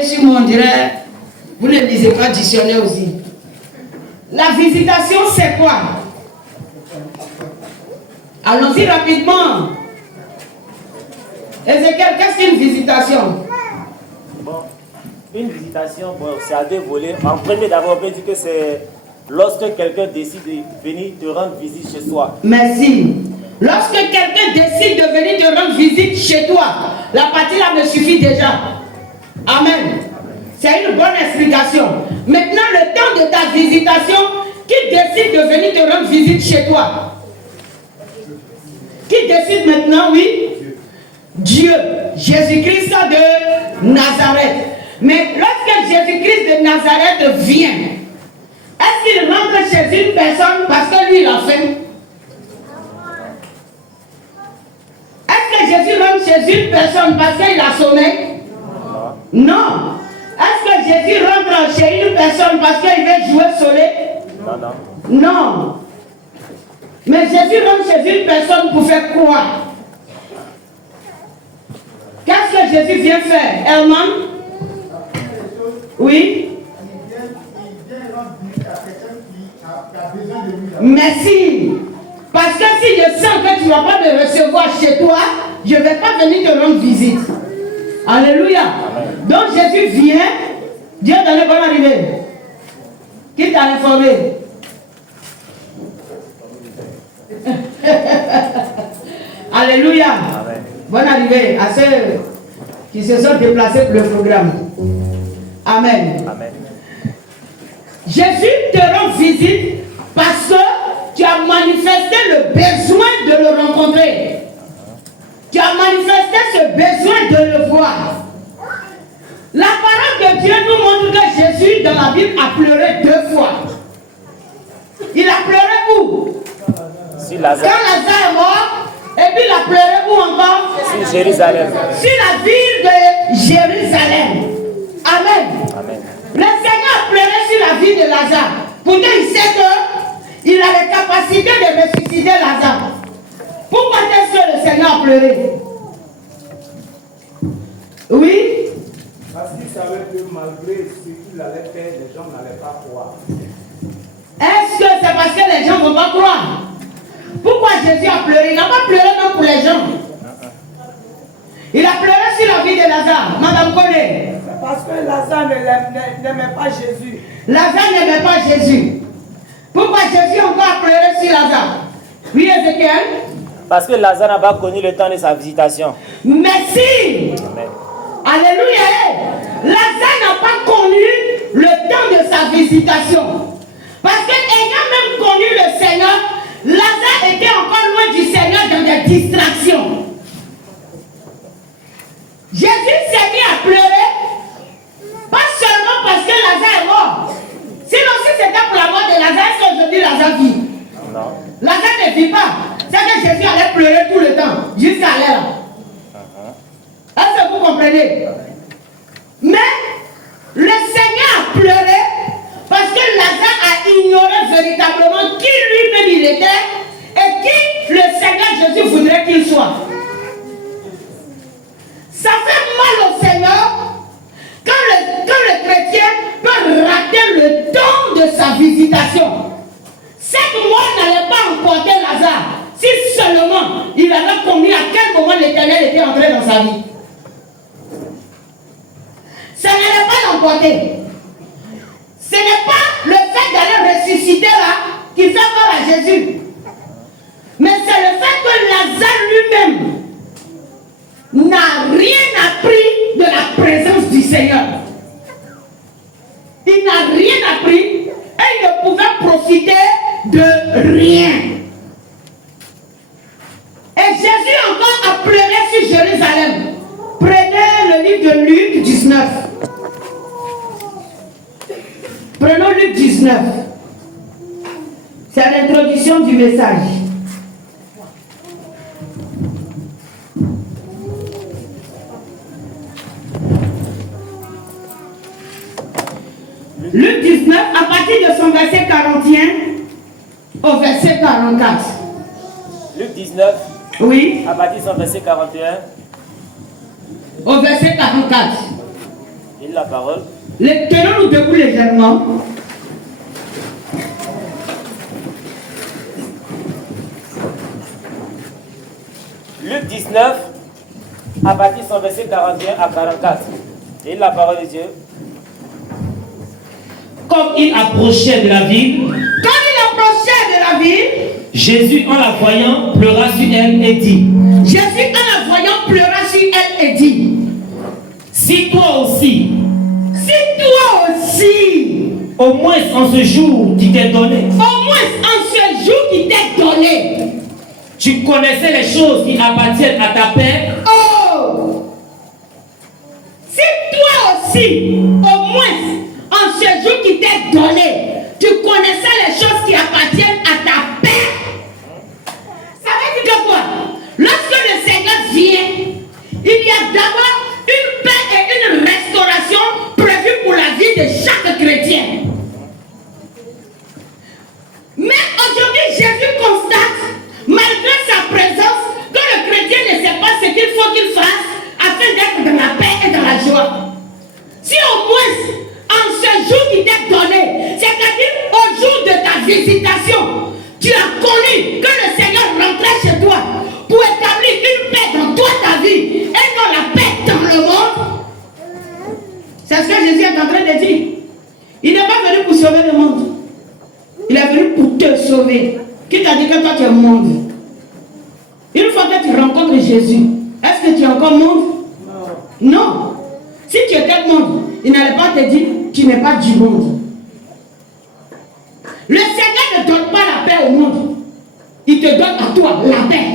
Si on dirait, vous ne lisez pas dictionnaire aussi. La visitation, c'est quoi? Allons-y rapidement. Ézéchiel, qu'est-ce qu'une visitation? Bon, une visitation, bon, c'est à deux volets. En premier, d'abord, on peut dire que c'est lorsque quelqu'un décide de venir te rendre visite chez soi. Merci. Lorsque quelqu'un décide de venir te rendre visite chez toi, la partie là me suffit déjà. Amen. C'est une bonne explication. Maintenant, le temps de ta visitation, qui décide de venir te rendre visite chez toi? Qui décide maintenant, oui? Dieu. Jésus-Christ de Nazareth. Mais lorsque Jésus-Christ de Nazareth vient, est-ce qu'il rentre chez une personne parce que lui il a faim? Est-ce que Jésus rentre chez une personne parce qu'il a sommeil? Non. Est-ce que Jésus rentre chez une personne parce qu'il veut jouer soleil? Non. Non. Mais Jésus rentre chez une personne pour faire quoi? Qu'est-ce que Jésus vient faire, Herman? Oui? Merci. Parce que si je sens que tu ne vas pas me recevoir chez toi, je ne vais pas venir te rendre visite. Alléluia. Donc Jésus vient. Dieu donne bonne arrivée. Qui t'a informé? Alléluia. Amen. Bonne arrivée à ceux qui se sont déplacés pour le programme. Amen. Amen. Jésus te rend visite parce que tu as manifesté le besoin de le rencontrer. Tu as manifesté ce besoin de le voir. La parole de Dieu nous montre que Jésus dans la Bible a pleuré 2 fois. Il a pleuré où? Sur Lazare. Quand Lazare est mort, et puis il a pleuré où encore? Sur Jérusalem. Sur la ville de Jérusalem. Amen. Amen. Le Seigneur a pleuré sur la vie de Lazare. Pourtant, il sait qu'il a la capacité de ressusciter Lazare. Pourquoi est-ce que le Seigneur a pleuré? Oui? Parce qu'il savait que malgré ce qu'il allait faire, les gens n'allaient pas croire. Est-ce que c'est parce que les gens ne vont pas croire? Pourquoi Jésus a pleuré? Il n'a pas pleuré même pour les gens. Il a pleuré sur la vie de Lazare. Madame connaît. Parce que Lazare n'aimait pas Jésus. Lazare n'aimait pas Jésus. Pourquoi Jésus encore a pleuré sur Lazare? Oui, Ézéchiel? Parce que Lazare n'a pas connu le temps de sa visitation. Merci. Amen. Alléluia. Lazare n'a pas connu le temps de sa visitation. Parce que ayant même connu le Seigneur, Lazare était encore loin du Seigneur dans des distractions. Jésus s'est mis à pleurer, pas seulement parce que Lazare est mort. Sinon, si c'était pour la mort de Lazare, est-ce qu'aujourd'hui Lazare vit? Non. Lazare ne vit pas. C'est que Jésus allait pleurer tout le temps, jusqu'à l'heure. Est-ce que vous comprenez? Mais le Seigneur a pleuré parce que Lazare a ignoré véritablement qui lui-même il était et qui le Seigneur Jésus voudrait qu'il soit. Ça fait mal au Seigneur quand le chrétien peut rater le temps de sa visitation. Cette mort n'allait pas emporter Lazare si seulement il avait compris à quel moment l'Éternel était entré dans sa vie. Ça n'allait pas l'emporter. Ce n'est pas le fait d'aller ressusciter là qui fait peur à Jésus. Mais c'est le fait que Lazare lui-même n'a rien appris de la présence du Seigneur. Il n'a rien appris et il ne pouvait profiter de rien. Et Jésus encore a pleuré sur Jérusalem. Prenez le livre de Luc 19. Prenons Luc 19. C'est l'introduction du message. Luc 19, à partir de son verset 41 au verset 44. Luc 19, Oui, à partir de son verset 41 au verset 44. Lis la parole. Tenons-nous debout légèrement. Luc 19, à partir de son verset 41 à 44. Lis la parole de Dieu. Comme il approchait de la ville, Jésus, en la voyant, pleura sur elle et dit, si toi aussi, au moins en ce jour qui t'est donné, tu connaissais les choses qui appartiennent à ta paix, au moins, en ce jour qui t'est donné, tu connaissais les choses qui appartiennent à ta paix. Ça veut dire quoi? Lorsque le Seigneur vient, il y a d'abord une paix et une restauration prévue pour la vie de chaque chrétien. Mais aujourd'hui, Jésus constate, malgré sa présence, que le chrétien ne sait pas ce qu'il faut qu'il fasse afin d'être dans la paix et dans la joie. Si au moins, en ce jour qui t'est donné, c'est-à-dire au jour de ta visitation, tu as connu que le Seigneur rentrait chez toi pour établir une paix dans toi, ta vie, et non la paix dans le monde. C'est ce que Jésus est en train de dire. Il n'est pas venu pour sauver le monde. Il est venu pour te sauver. Qui t'a dit que toi tu es monde? Une fois que tu rencontres Jésus, est-ce que tu es encore monde? Non. Si tu étais monde, il n'allait pas te dire tu n'es pas du monde. Le Seigneur ne donne pas la paix au monde. Il te donne à toi la paix.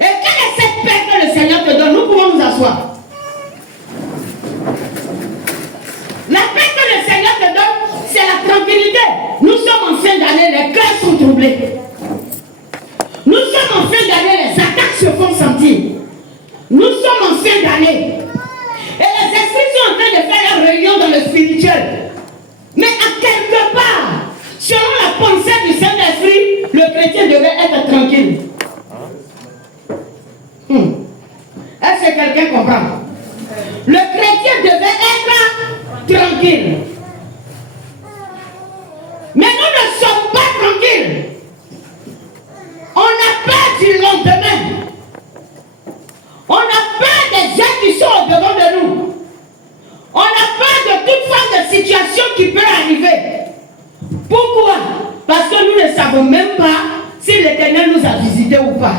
Et quelle est cette paix que le Seigneur te donne? Nous pouvons nous asseoir. La paix que le Seigneur te donne, c'est la tranquillité. Nous sommes en fin d'année, les cœurs sont troublés. Nous sommes en fin d'année, les attaques se font sentir. Nous sommes en fin d'année. Et les esprits sont en train de faire leur réunion dans le spirituel. Mais à quelque part, selon la pensée du Saint-Esprit, le chrétien devait être tranquille. Est-ce que quelqu'un comprend? Le chrétien devait être tranquille. Mais nous ne sommes pas tranquilles. On a peur du lendemain. On a peur des gens qui sont au-devant de nous. On a peur de toute forme de situation qui peut arriver. Pourquoi? Parce que nous ne savons même pas si l'Éternel nous a visités ou pas.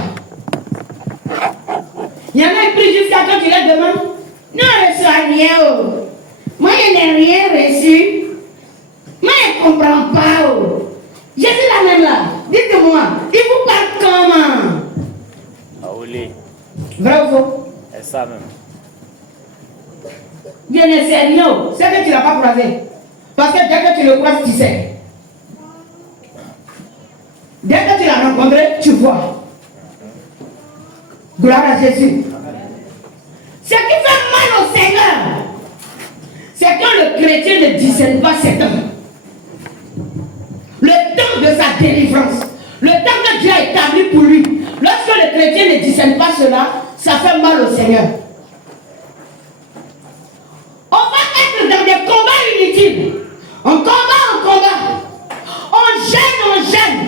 Il y en a qui prient jusqu'à quand tu les demandes. Non, je ne reçois rien. Oh. Moi, je n'ai rien reçu. Moi, je ne comprends pas. Oh. Je suis la même là. Dites-moi, il vous parle comment? Aoulé. Vrai ou faux? C'est ça même. Bien, c'est rien. C'est que tu ne l'as pas croisé. Parce que dès que tu le croises, tu sais. Dès que tu l'as rencontré, tu vois. Gloire à Jésus. Ce qui fait mal au Seigneur, c'est quand le chrétien ne discerne pas ses temps. Le temps de sa délivrance. Le temps que Dieu a établi pour lui. Lorsque le chrétien ne discerne pas cela, ça fait mal au Seigneur. On va être dans des combats inutiles. On combat. On gêne.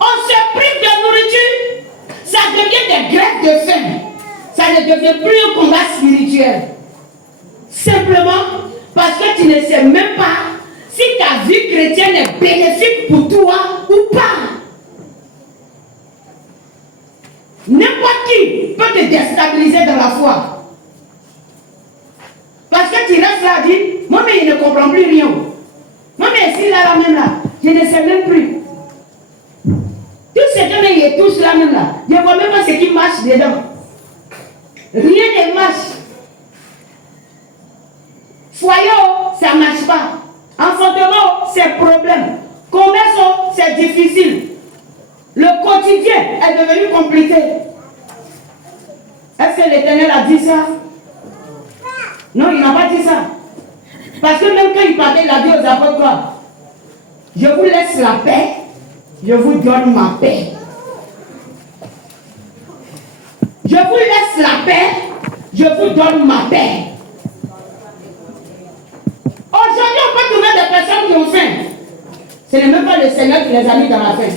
On se prive de nourriture. Ça devient des grèves de faim. Ça ne devient plus un combat spirituel. Simplement parce que tu ne sais même pas si ta vie chrétienne est bénéfique pour toi ou pas. N'importe qui peut te déstabiliser dans la foi. Parce que tu restes là et dis, moi mais il ne comprend plus rien. Moi mais ici là même là, je ne sais même plus. Tout ce que il est tous là même là, je ne vois même pas ce qui marche dedans. Rien ne marche. Foyer, ça ne marche pas. Enfantement, c'est problème. Commerce, c'est difficile. Le quotidien est devenu compliqué. Est-ce que l'Éternel a dit ça? Non, il n'a pas dit ça. Parce que même quand il parlait, il a dit aux apôtres quoi? Je vous laisse la paix, je vous donne ma paix. Je vous laisse la paix, je vous donne ma paix. faim. Ce n'est même pas le Seigneur qui les a mis dans la faim.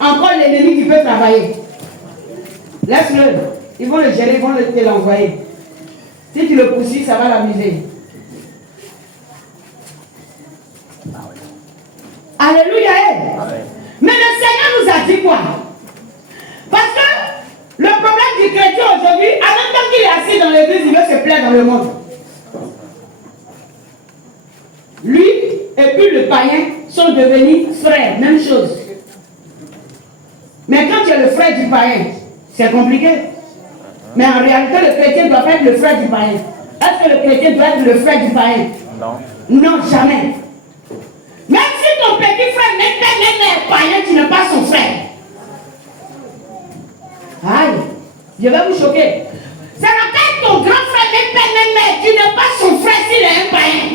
Encore l'ennemi qui peut travailler. Laisse-le. Ils vont le gérer, ils vont te l'envoyer. Si tu le poursuis, ça va l'amuser. Alléluia. Mais le Seigneur nous a dit quoi? Parce que le problème du chrétien aujourd'hui, en même temps qu'il est assis dans l'église, il veut se plaire dans le monde. Lui et puis le païen sont devenus frères, même chose. Mais quand tu es le frère du païen, c'est compliqué. Mais en réalité, le chrétien doit pas être le frère du païen. Est-ce que le chrétien doit être le frère du païen? Non. Non, jamais. Même si ton petit frère n'est païen, tu n'es pas son frère. Aïe, je vais vous choquer. Ça n'a pas être ton grand frère, tu n'es pas son frère s'il est un païen.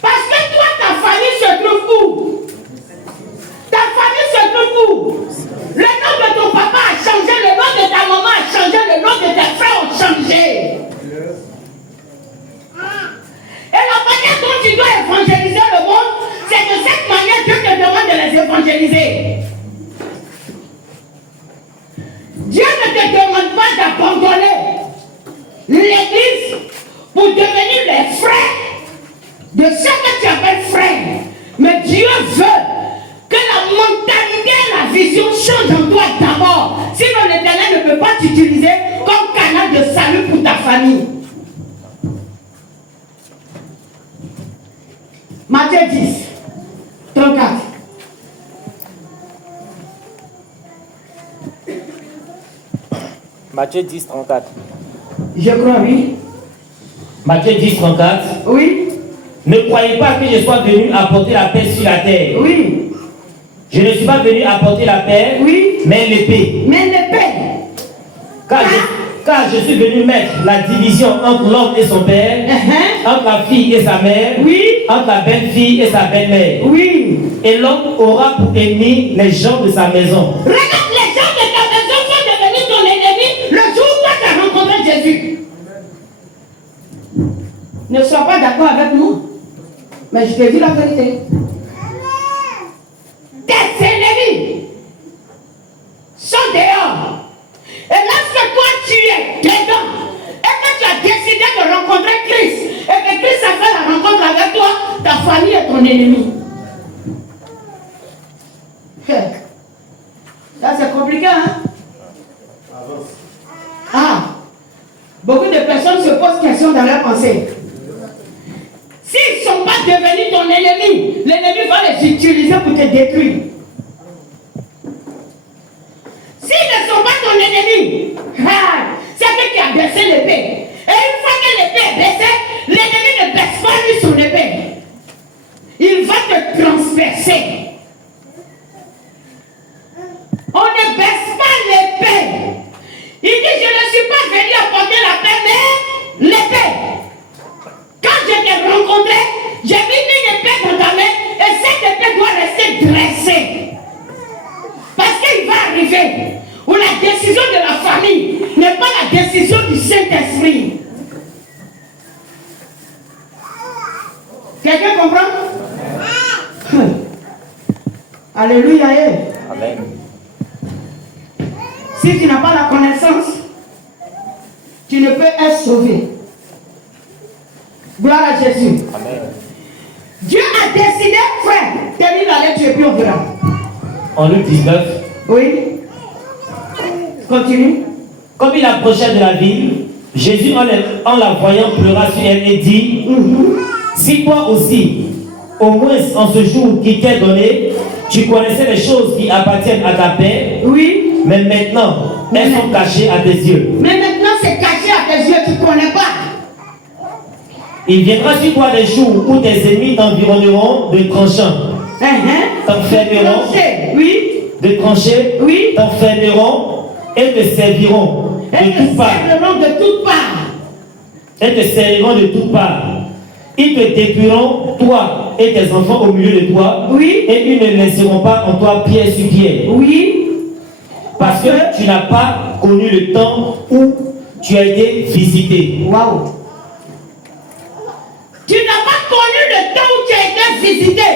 Parce que toi, ta famille se trouve où? Ta famille se trouve où? Le nom de ton papa a changé, le nom de ta maman a changé, le nom de tes frères ont changé. Et la manière dont tu dois évangéliser le monde, c'est de cette manière que Dieu te demande de les évangéliser. Dieu ne te demande pas d'abandonner l'église pour devenir les frères de ceux que tu appelles frères. Mais Dieu veut que la mentalité et la vision changent en toi d'abord. Sinon l'Éternel ne peut pas t'utiliser comme canal de salut pour ta famille. Matthieu 10, 34. Matthieu 10, 34. Je crois, oui. Matthieu 10, 34. Oui. Ne croyez pas que je sois venu apporter la paix sur la terre. Oui. Je ne suis pas venu apporter la paix, Oui. mais l'épée. Mais l'épée. Car je suis venu mettre la division entre l'homme et son père, entre la fille et sa mère, Oui. entre la belle-fille et sa belle-mère. Oui. Et l'homme aura pour ennemi les gens de sa maison. Regarde, les gens de ta maison sont devenus ton ennemi le jour où toi tu as rencontré Jésus. Ne sois pas d'accord avec nous, mais je te dis la vérité. Tes ennemis sont dehors. Et lorsque toi tu es dedans, et que tu as décidé de rencontrer Christ, et que Christ a fait la rencontre avec toi, ta famille est ton ennemi. Là c'est compliqué, hein? Ah, beaucoup de personnes se posent question dans leur pensée. S'ils ne sont pas devenus ton ennemi, l'ennemi va les utiliser pour te détruire. S'ils ne sont pas ton ennemi, c'est que tu as baissé l'épée. Et une fois que l'épée est baissée, l'ennemi ne baisse pas lui son épée. Il va te transpercer. On ne baisse pas l'épée. Il dit, je ne suis pas venu apporter la paix, mais l'épée. Quand je t'ai rencontré, j'ai mis une épée dans ta main et cette épée doit rester dressée. Parce qu'il va arriver où la décision de la famille n'est pas la décision du Saint-Esprit. Quelqu'un comprend? Alléluia. Amen. Si tu n'as pas la connaissance, tu ne peux être sauvé. Gloire à Jésus. Amen. Dieu a décidé, frère, termine la lettre et puis on verra. En Luc 19. Oui. Continue. Comme il approchait de la ville, Jésus, en la voyant, pleura sur elle et dit, si toi aussi, au moins en ce jour qui t'est donné, tu connaissais les choses qui appartiennent à ta paix, Oui. mais maintenant, elles sont cachées à tes yeux. Mais maintenant, c'est caché à tes yeux, tu ne connais pas. Il viendra sur toi des jours où tes ennemis t'environneront de tranchants, t'enfermeront, Oui. de tranchées, Oui. t'enfermeront et te serviront Et de toutes parts. de toutes parts. Et te serviront de toutes parts. Ils te dépouilleront, toi et tes enfants au milieu de toi. Oui. Et ils ne laisseront pas en toi pierre sur pierre. Oui. Parce que tu n'as pas connu le temps où tu as été visité. Waouh. Tu n'as pas le temps où tu as été visité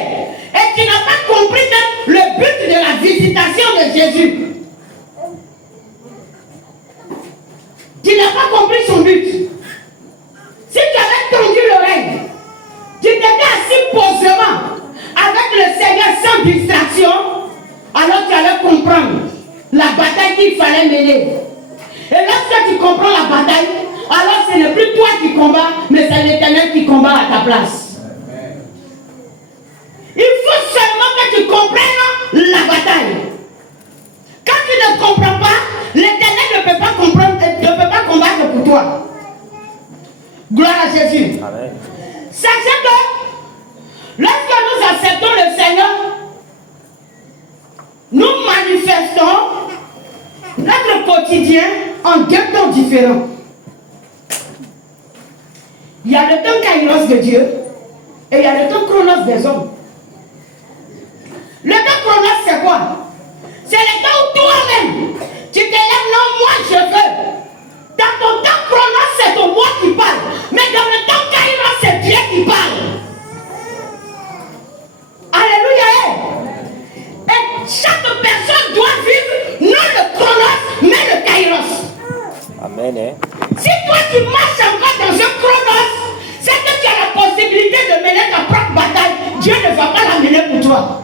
et tu n'as pas compris que le but de la visitation de Jésus, tu n'as pas compris son but. Si tu avais tendu l'oreille, tu t'étais assis posément avec le Seigneur sans distraction, alors tu allais comprendre la bataille qu'il fallait mener. Et lorsque tu comprends la bataille, alors ce n'est plus toi qui combats, mais c'est l'Éternel qui combat à ta place. Il faut seulement que tu comprennes la bataille. Quand tu ne comprends pas, l'Éternel ne peut pas comprendre, ne peut pas combattre pour toi. Gloire à Jésus. Amen. Sachez que lorsque nous acceptons le Seigneur, nous manifestons notre quotidien en deux temps différents. Il y a le temps kairos de Dieu et il y a le temps chronos des hommes. Le temps chronos, c'est quoi? C'est le temps où toi-même, tu te lèves, non, moi je veux. Dans ton temps chronos, c'est ton moi qui parle. Mais dans le temps kairos, c'est Dieu qui parle. Alléluia. Et chaque personne doit vivre non le chronos, mais le kairos. Amen. Si toi tu marches encore dans un chronos, c'est que tu as la possibilité de mener ta propre bataille. Dieu ne va pas la mener pour toi.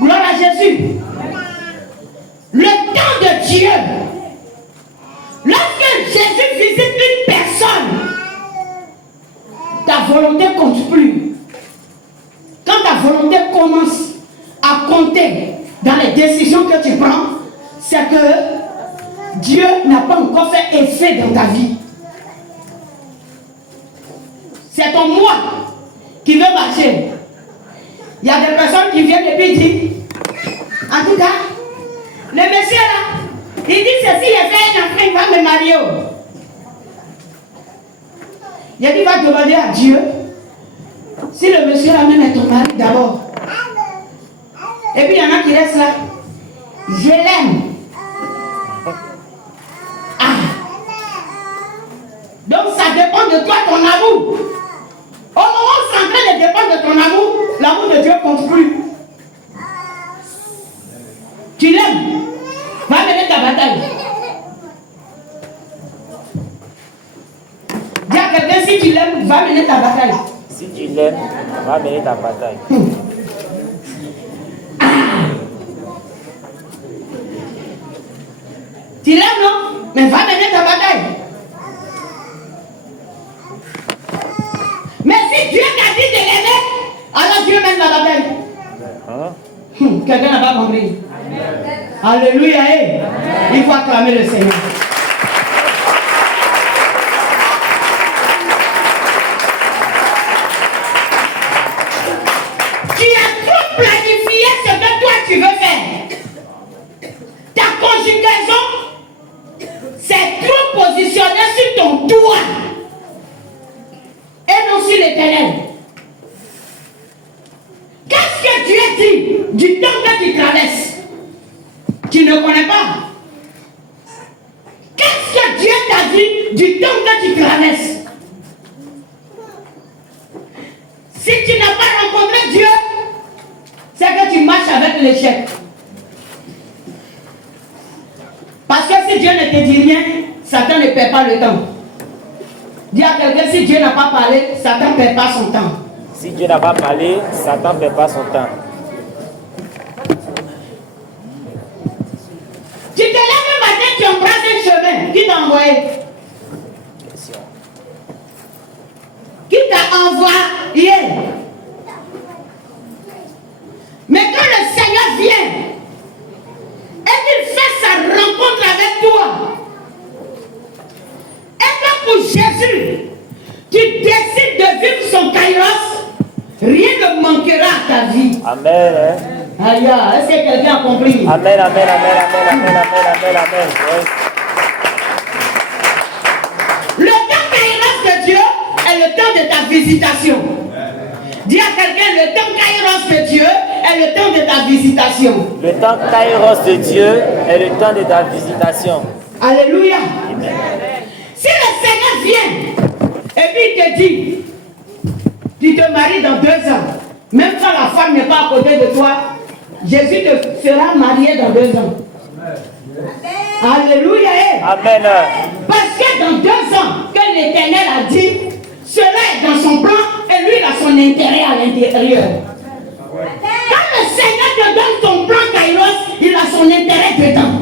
Gloire à Jésus. Le temps de Dieu. Lorsque Jésus visite une personne, ta volonté ne compte plus. Quand ta volonté commence à compter dans les décisions que tu prends, c'est que Dieu n'a pas encore fait effet dans ta vie. C'est ton moi qui veut marcher. Il y a des personnes qui viennent et puis disent, en tout cas, le monsieur là, il dit ceci, il fait un enfant, il va me marier. Il a dit, va demander à Dieu si le monsieur là même est ton mari d'abord. Et puis il y en a qui restent là. Je l'aime. Donc ça dépend de toi, ton amour. Au moment où c'est en train de dépendre de ton amour, l'amour de Dieu ne compte plus. Tu l'aimes, va mener ta bataille. Dis à quelqu'un, si tu l'aimes, va mener ta bataille. Si tu l'aimes, va mener ta bataille. Tu l'aimes, non? Mais va mener ta bataille. Mais si Dieu t'a dit de l'aimer, alors Dieu mène la bataille. Quelqu'un n'a pas compris. Alléluia. Il faut acclamer le Seigneur. Tu as trop planifié ce que toi tu veux faire. Ta conjugaison, c'est trop positionné sur ton toit et non sur l'Éternel. Qu'est-ce que Dieu dit du temps que tu traverses? Tu ne connais pas. Qu'est-ce que Dieu t'a dit du temps que tu traverses? Si tu n'as pas rencontré Dieu, c'est que tu marches avec l'échec. Parce que si Dieu ne te dit rien, Satan ne perd pas le temps. Dis à quelqu'un, si Dieu n'a pas parlé, Satan ne perd pas son temps. Si Dieu n'a pas parlé, Satan ne perd pas son temps. Tu te lèves le matin, tu embrasses un chemin. Qui t'a envoyé? Qui t'a envoyé? Mais quand le Seigneur vient et qu'il fait sa rencontre avec toi, et que pour Jésus, tu décides de vivre son kairos, rien ne manquera à ta vie. Amen. Aïe, est-ce que quelqu'un a compris? Amen, amen, amen, amen, amen, amen, amen. Oui. Le temps kairos de Dieu est le temps de ta visitation. Dis à quelqu'un, le temps kairos de Dieu est le temps de ta visitation. Le temps kairos de Dieu est le temps de ta visitation. Alléluia. Amen. Si le Seigneur vient et puis il te te dit, tu te maries dans 2 ans, même quand la femme n'est pas à côté de toi, Jésus te fera marier dans 2 ans. Alléluia. Amen. Parce que dans 2 ans, que l'Éternel a dit, cela est dans son plan et lui il a son intérêt à l'intérieur. Quand le Seigneur te donne ton plan Kairos, il a son intérêt dedans.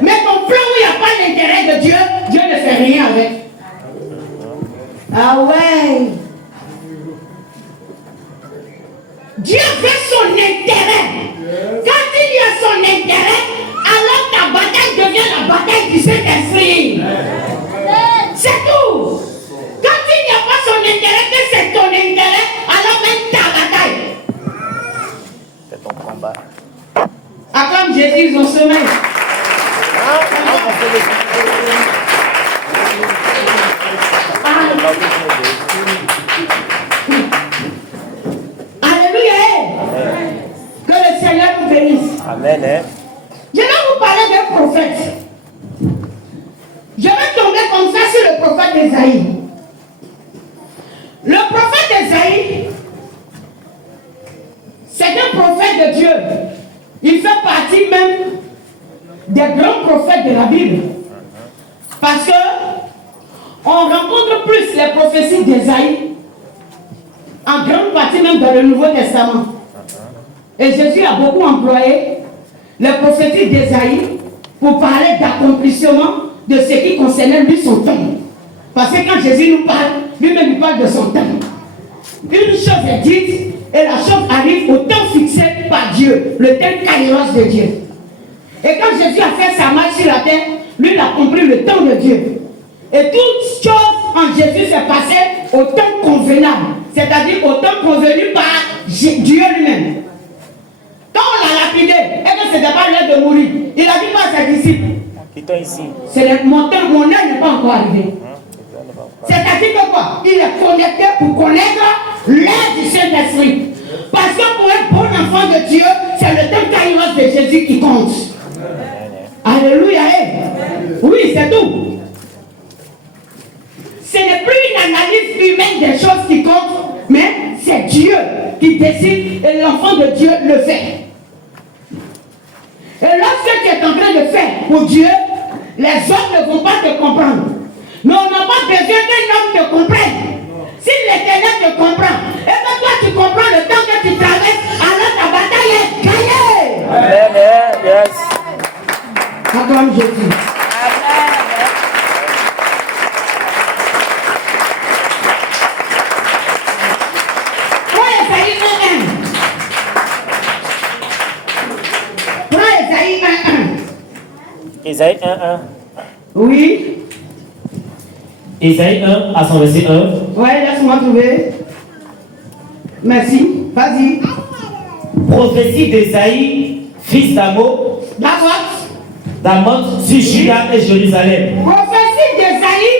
Mais ton plan où il n'y a pas l'intérêt de Dieu, Dieu ne fait rien avec. Ah ouais. Dieu veut son intérêt. Quand il y a son intérêt, alors ta bataille devient la bataille du Saint-Esprit. C'est tout. Quand il n'y a pas son intérêt, que c'est ton intérêt, alors même ta bataille. C'est ton combat. Acclame Jésus au sommet. Alléluia. Que le Seigneur nous bénisse. Amen. Je vais vous parler d'un prophète. Je vais tomber comme ça sur le prophète Esaïe. Le prophète Esaïe, c'est un prophète de Dieu. Il fait partie même des grands prophètes de la Bible. Parce que on rencontre plus les prophéties d'Esaïe en grande partie même dans le Nouveau Testament. Et Jésus a beaucoup employé les prophéties d'Esaïe pour parler d'accomplissement de ce qui concernait lui son temps. Parce que quand Jésus nous parle, lui-même il parle de son temps. Une chose est dite et la chose arrive au temps fixé par Dieu, le temps kairos de Dieu. Et quand Jésus a fait sa marche sur la terre, lui il a compris le temps de Dieu. Et toute chose en Jésus s'est passée au temps convenable, c'est-à-dire au temps convenu par Dieu lui-même. Quand on l'a lapidé et que ce n'était pas l'heure de mourir, il a dit pas à ses disciples, Quittons ici. mon heure n'est pas encore arrivée. C'est-à-dire que quoi? Il est connecté pour connaître l'heure du Saint-Esprit. Parce que pour un bon enfant de Dieu, c'est le temps kairos de Jésus qui compte. Alléluia. Oui, c'est tout. Ce n'est plus une analyse humaine des choses qui comptent, mais c'est Dieu qui décide et l'enfant de Dieu le fait. Et lorsque tu es en train de faire pour Dieu, les hommes ne vont pas te comprendre. Mais on n'a pas besoin qu'un homme te comprenne. Si l'Éternel te comprend, et que toi tu comprends le temps que tu traverses, alors ta bataille est gagnée. Amen. Yes. Acclame Jésus. Prends Esaïe 1:1. Prends Esaïe 1:1. Esaïe 1:1. Oui. Esaïe 1 à son verset 1. Ouais, laisse-moi trouver. Merci. Vas-y. Prophétie d'Esaïe, fils d'Amo, d'Amoth sur Juda et Jérusalem. Prophétie d'Esaïe,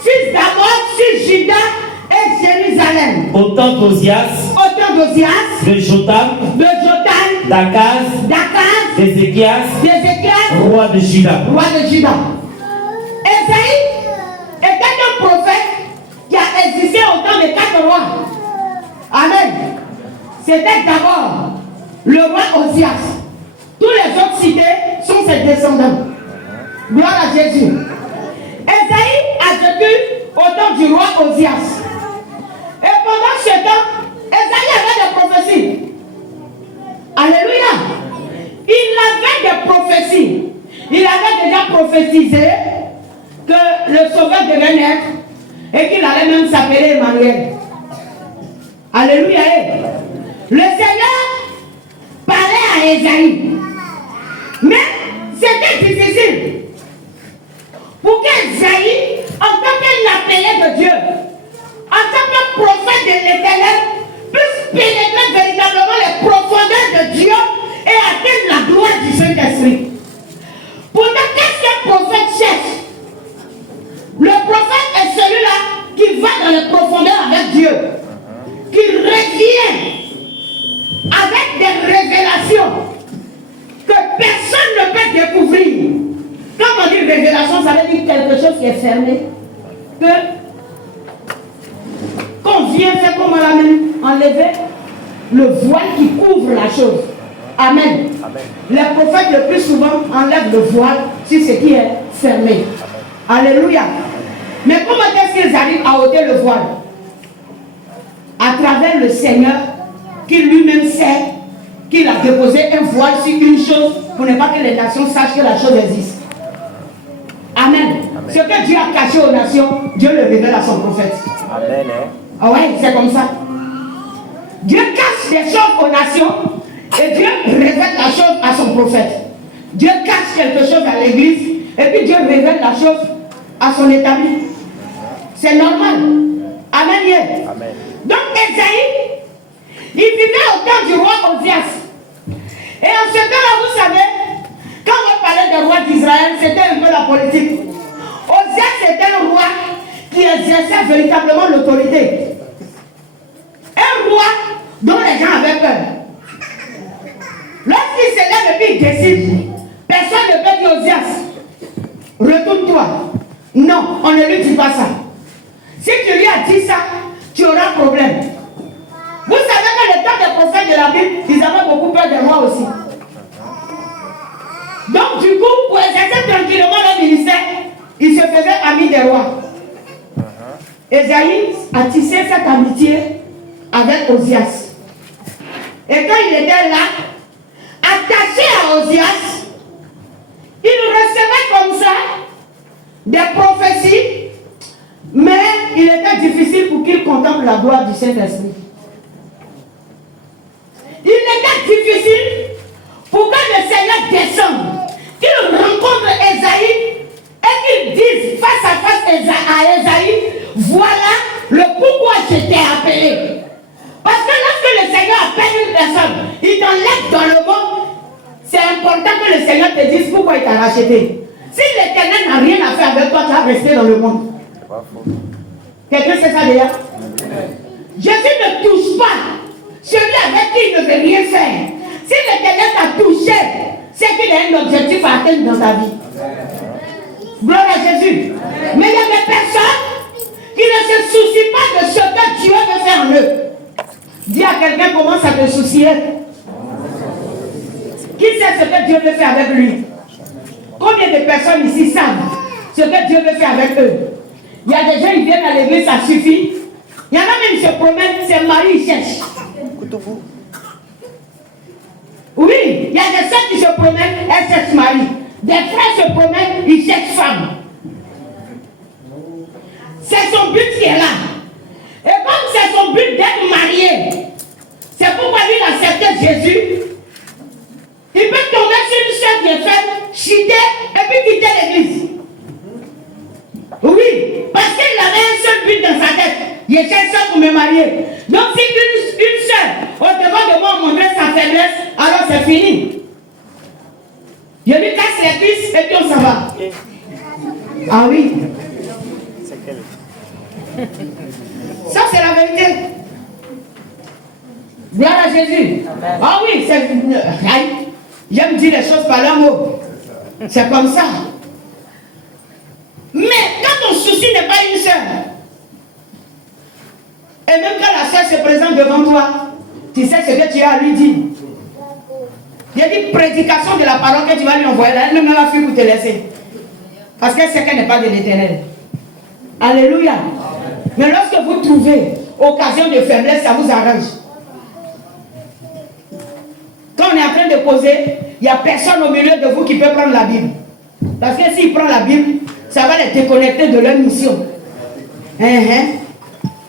fils d'Amoth sur Juda et Jérusalem. Au temps d'Osias, de Jotam, d'Akaz, d'Ézéchias, roi de Juda. Esaïe était un prophète qui a existé au temps des 4 rois. Amen. C'était d'abord le roi Osias. Tous les autres cités sont ses descendants. Gloire à Jésus. Esaïe a vécu au temps du roi Osias. Et pendant ce temps, Esaïe avait des prophéties. Alléluia. Il avait des prophéties. Il avait déjà prophétisé que le sauveur devait naître et qu'il allait même s'appeler Emmanuel. Alléluia. Le Seigneur parlait à Esaïe. Mais c'était difficile pour qu'Esaïe, en tant qu'appelé de Dieu, en tant que prophète de l'Éternel, puisse pénétrer véritablement les profondeurs de Dieu et atteindre la gloire du Saint-Esprit. Pourtant, qu'est-ce qu'un prophète cherche? Le prophète est celui-là qui va dans les profondeurs avec Dieu, qui revient avec des révélations que personne ne peut découvrir. Quand on dit révélation, ça veut dire quelque chose qui est fermé, que vient faire comment la même? Enlever le voile qui couvre la chose. Amen. Amen. Les prophètes le plus souvent enlèvent le voile sur ce qui est fermé. Amen. Alléluia. Mais comment est-ce qu'ils arrivent à ôter le voile? À travers le Seigneur qui lui-même sait qu'il a déposé un voile sur une chose pour ne pas que les nations sachent que la chose existe. Amen. Amen. Ce que Dieu a caché aux nations, Dieu le révèle à son prophète. Amen. Ah ouais, c'est comme ça. Dieu cache des choses aux nations et Dieu révèle la chose à son prophète. Dieu cache quelque chose à l'église et puis Dieu révèle la chose à son établi. C'est normal. Amen. Yeah. Amen. Donc Esaïe, il vivait au temps du roi Osias. Et en ce temps-là, vous savez, quand on parlait du roi d'Israël, c'était un peu la politique. Osias était un roi qui exerçait véritablement l'autorité. Un roi dont les gens avaient peur. Lorsqu'il se lève et puis il décide, personne ne peut dire Osias, retourne-toi. Non, on ne lui dit pas ça. Si tu lui as dit ça, tu auras problème. Vous savez que le temps des prophètes de la Bible, ils avaient beaucoup peur des rois aussi. Donc du coup, pour exercer tranquillement leur ministère, ils se faisaient amis des rois. Esaïe a tissé cette amitié avec Osias. Et quand il était là, attaché à Osias, il recevait comme ça des prophéties, mais il était difficile pour qu'il contemple la gloire du Saint-Esprit. Il était difficile pour que le Seigneur descende, qu'il rencontre Esaïe et qu'il dise face à face à Esaïe, voilà le pourquoi je t'ai appelé. Parce que lorsque le Seigneur appelle une personne, il t'enlève dans le monde, c'est important que le Seigneur te dise pourquoi il t'a racheté. Si l'Éternel n'a rien à faire avec toi, tu vas rester dans le monde. Quelqu'un sait ça déjà? Jésus ne touche pas celui avec qui il ne veut rien faire. Si l'Éternel t'a touché, c'est qu'il a un objectif à atteindre dans ta vie. Gloire à Jésus. Mais il y a des personnes qui ne se soucient pas de ce que Dieu veut faire en eux. Dis à quelqu'un comment ça te soucie. Qui sait ce que Dieu veut faire avec lui? Combien de personnes ici savent ce que Dieu veut faire avec eux? Il y a des gens qui viennent à l'église, ça suffit. Il y en a même qui se promènent, c'est mari, ils cherchent. Oui, il y a des sœurs qui se promènent, elles cherchent mari. Des frères se promènent, ils cherchent femme. C'est son but qui est là. Et comme c'est son but d'être marié, c'est pourquoi lui il acceptait Jésus. Il peut tomber sur une sœur qui est faible, chuter et puis quitter l'église. Oui, parce qu'il avait un seul but dans sa tête. Il était seul pour me marier. Donc si une sœur, au devant de moi, montrait sa faiblesse, alors c'est fini. Je lui casse les cuisses et puis on s'en va. Ah oui. Ça c'est la vérité. Gloire à Jésus. Amen. Ah oui, c'est... J'aime dire les choses par l'amour. C'est comme ça. Mais quand ton souci n'est pas une sœur, et même quand la sœur se présente devant toi, tu sais ce que tu as à lui dire. Il y a une prédication de la parole que tu vas lui envoyer. Elle ne même pas fait pour te laisser. Parce qu'elle sait qu'elle n'est pas de l'Éternel. Alléluia. Mais lorsque vous trouvez occasion de faiblesse, ça vous arrange. Quand on est en train de causer, il n'y a personne au milieu de vous qui peut prendre la Bible. Parce que s'il prend la Bible, ça va les déconnecter de leur mission.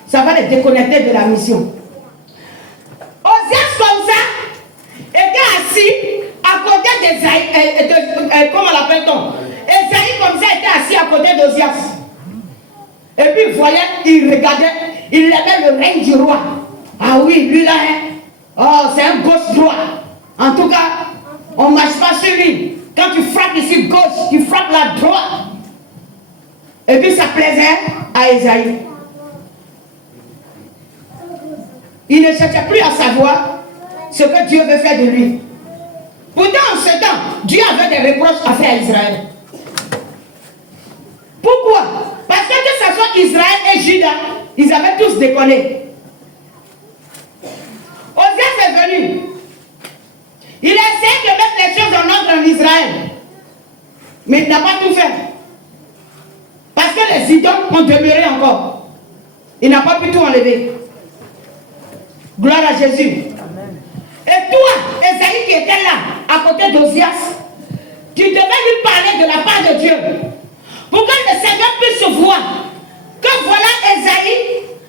Ça va les déconnecter de la mission. Osias comme ça était assis à côté d'Esaïe. Comment l'appelle-t-on? Esaïe comme ça était assis à côté d'Osias. Et puis il voyait, il regardait, il aimait le règne du roi. Ah oui, lui là, oh, c'est un gauche droit. En tout cas, on ne marche pas sur lui. Quand tu frappes ici gauche, tu frappes la droite. Et puis ça plaisait à Esaïe. Il ne cherchait plus à savoir ce que Dieu veut faire de lui. Pourtant, en ce temps, Dieu avait des reproches à faire à Israël. Pourquoi? Parce que ce soit Israël et Juda, ils avaient tous déconné. Mais il n'a pas tout fait. Parce que les idoles ont demeuré encore. Il n'a pas pu tout enlever. Gloire à Jésus. Amen. Et toi, Esaïe qui était là, à côté d'Osias, tu devais lui parler de la part de Dieu. Pour que le Seigneur puisse voir que voilà Esaïe,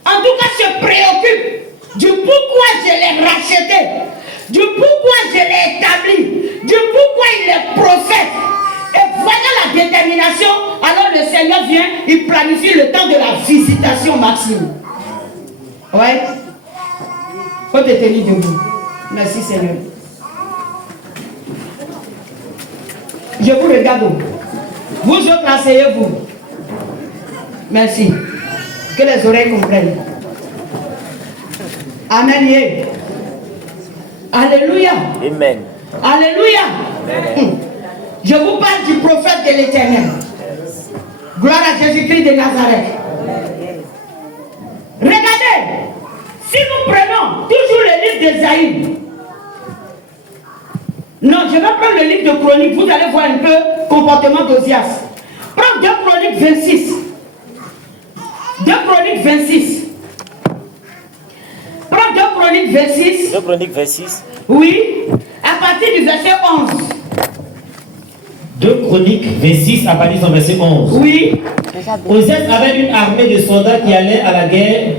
en tout cas se préoccupe du pourquoi je l'ai racheté, du pourquoi je l'ai établi, du pourquoi il est prophète. Et voilà la détermination. Alors le Seigneur vient, il planifie le temps de la visitation maximum. Ouais. Faut te tenir debout. Merci Seigneur. Je vous regarde. Vous autres, asseyez-vous. Merci. Que les oreilles comprennent. Amen. Yeah. Alléluia. Amen. Alléluia. Amen. Je vous parle du prophète de l'Éternel. Gloire à Jésus-Christ de Nazareth. Regardez, si nous prenons toujours le livre d'Ésaïe, non, je vais prendre le livre de Chroniques, vous allez voir un peu le comportement d'Osias. Prends 2 Chroniques 26. 2 Chroniques 26. Prends 2 Chroniques 26. 2 Chroniques 26. Oui, à partir du verset 11. 2 Chroniques 26 à partir du verset 11. Oui. Osias avait une armée de soldats qui allaient à la guerre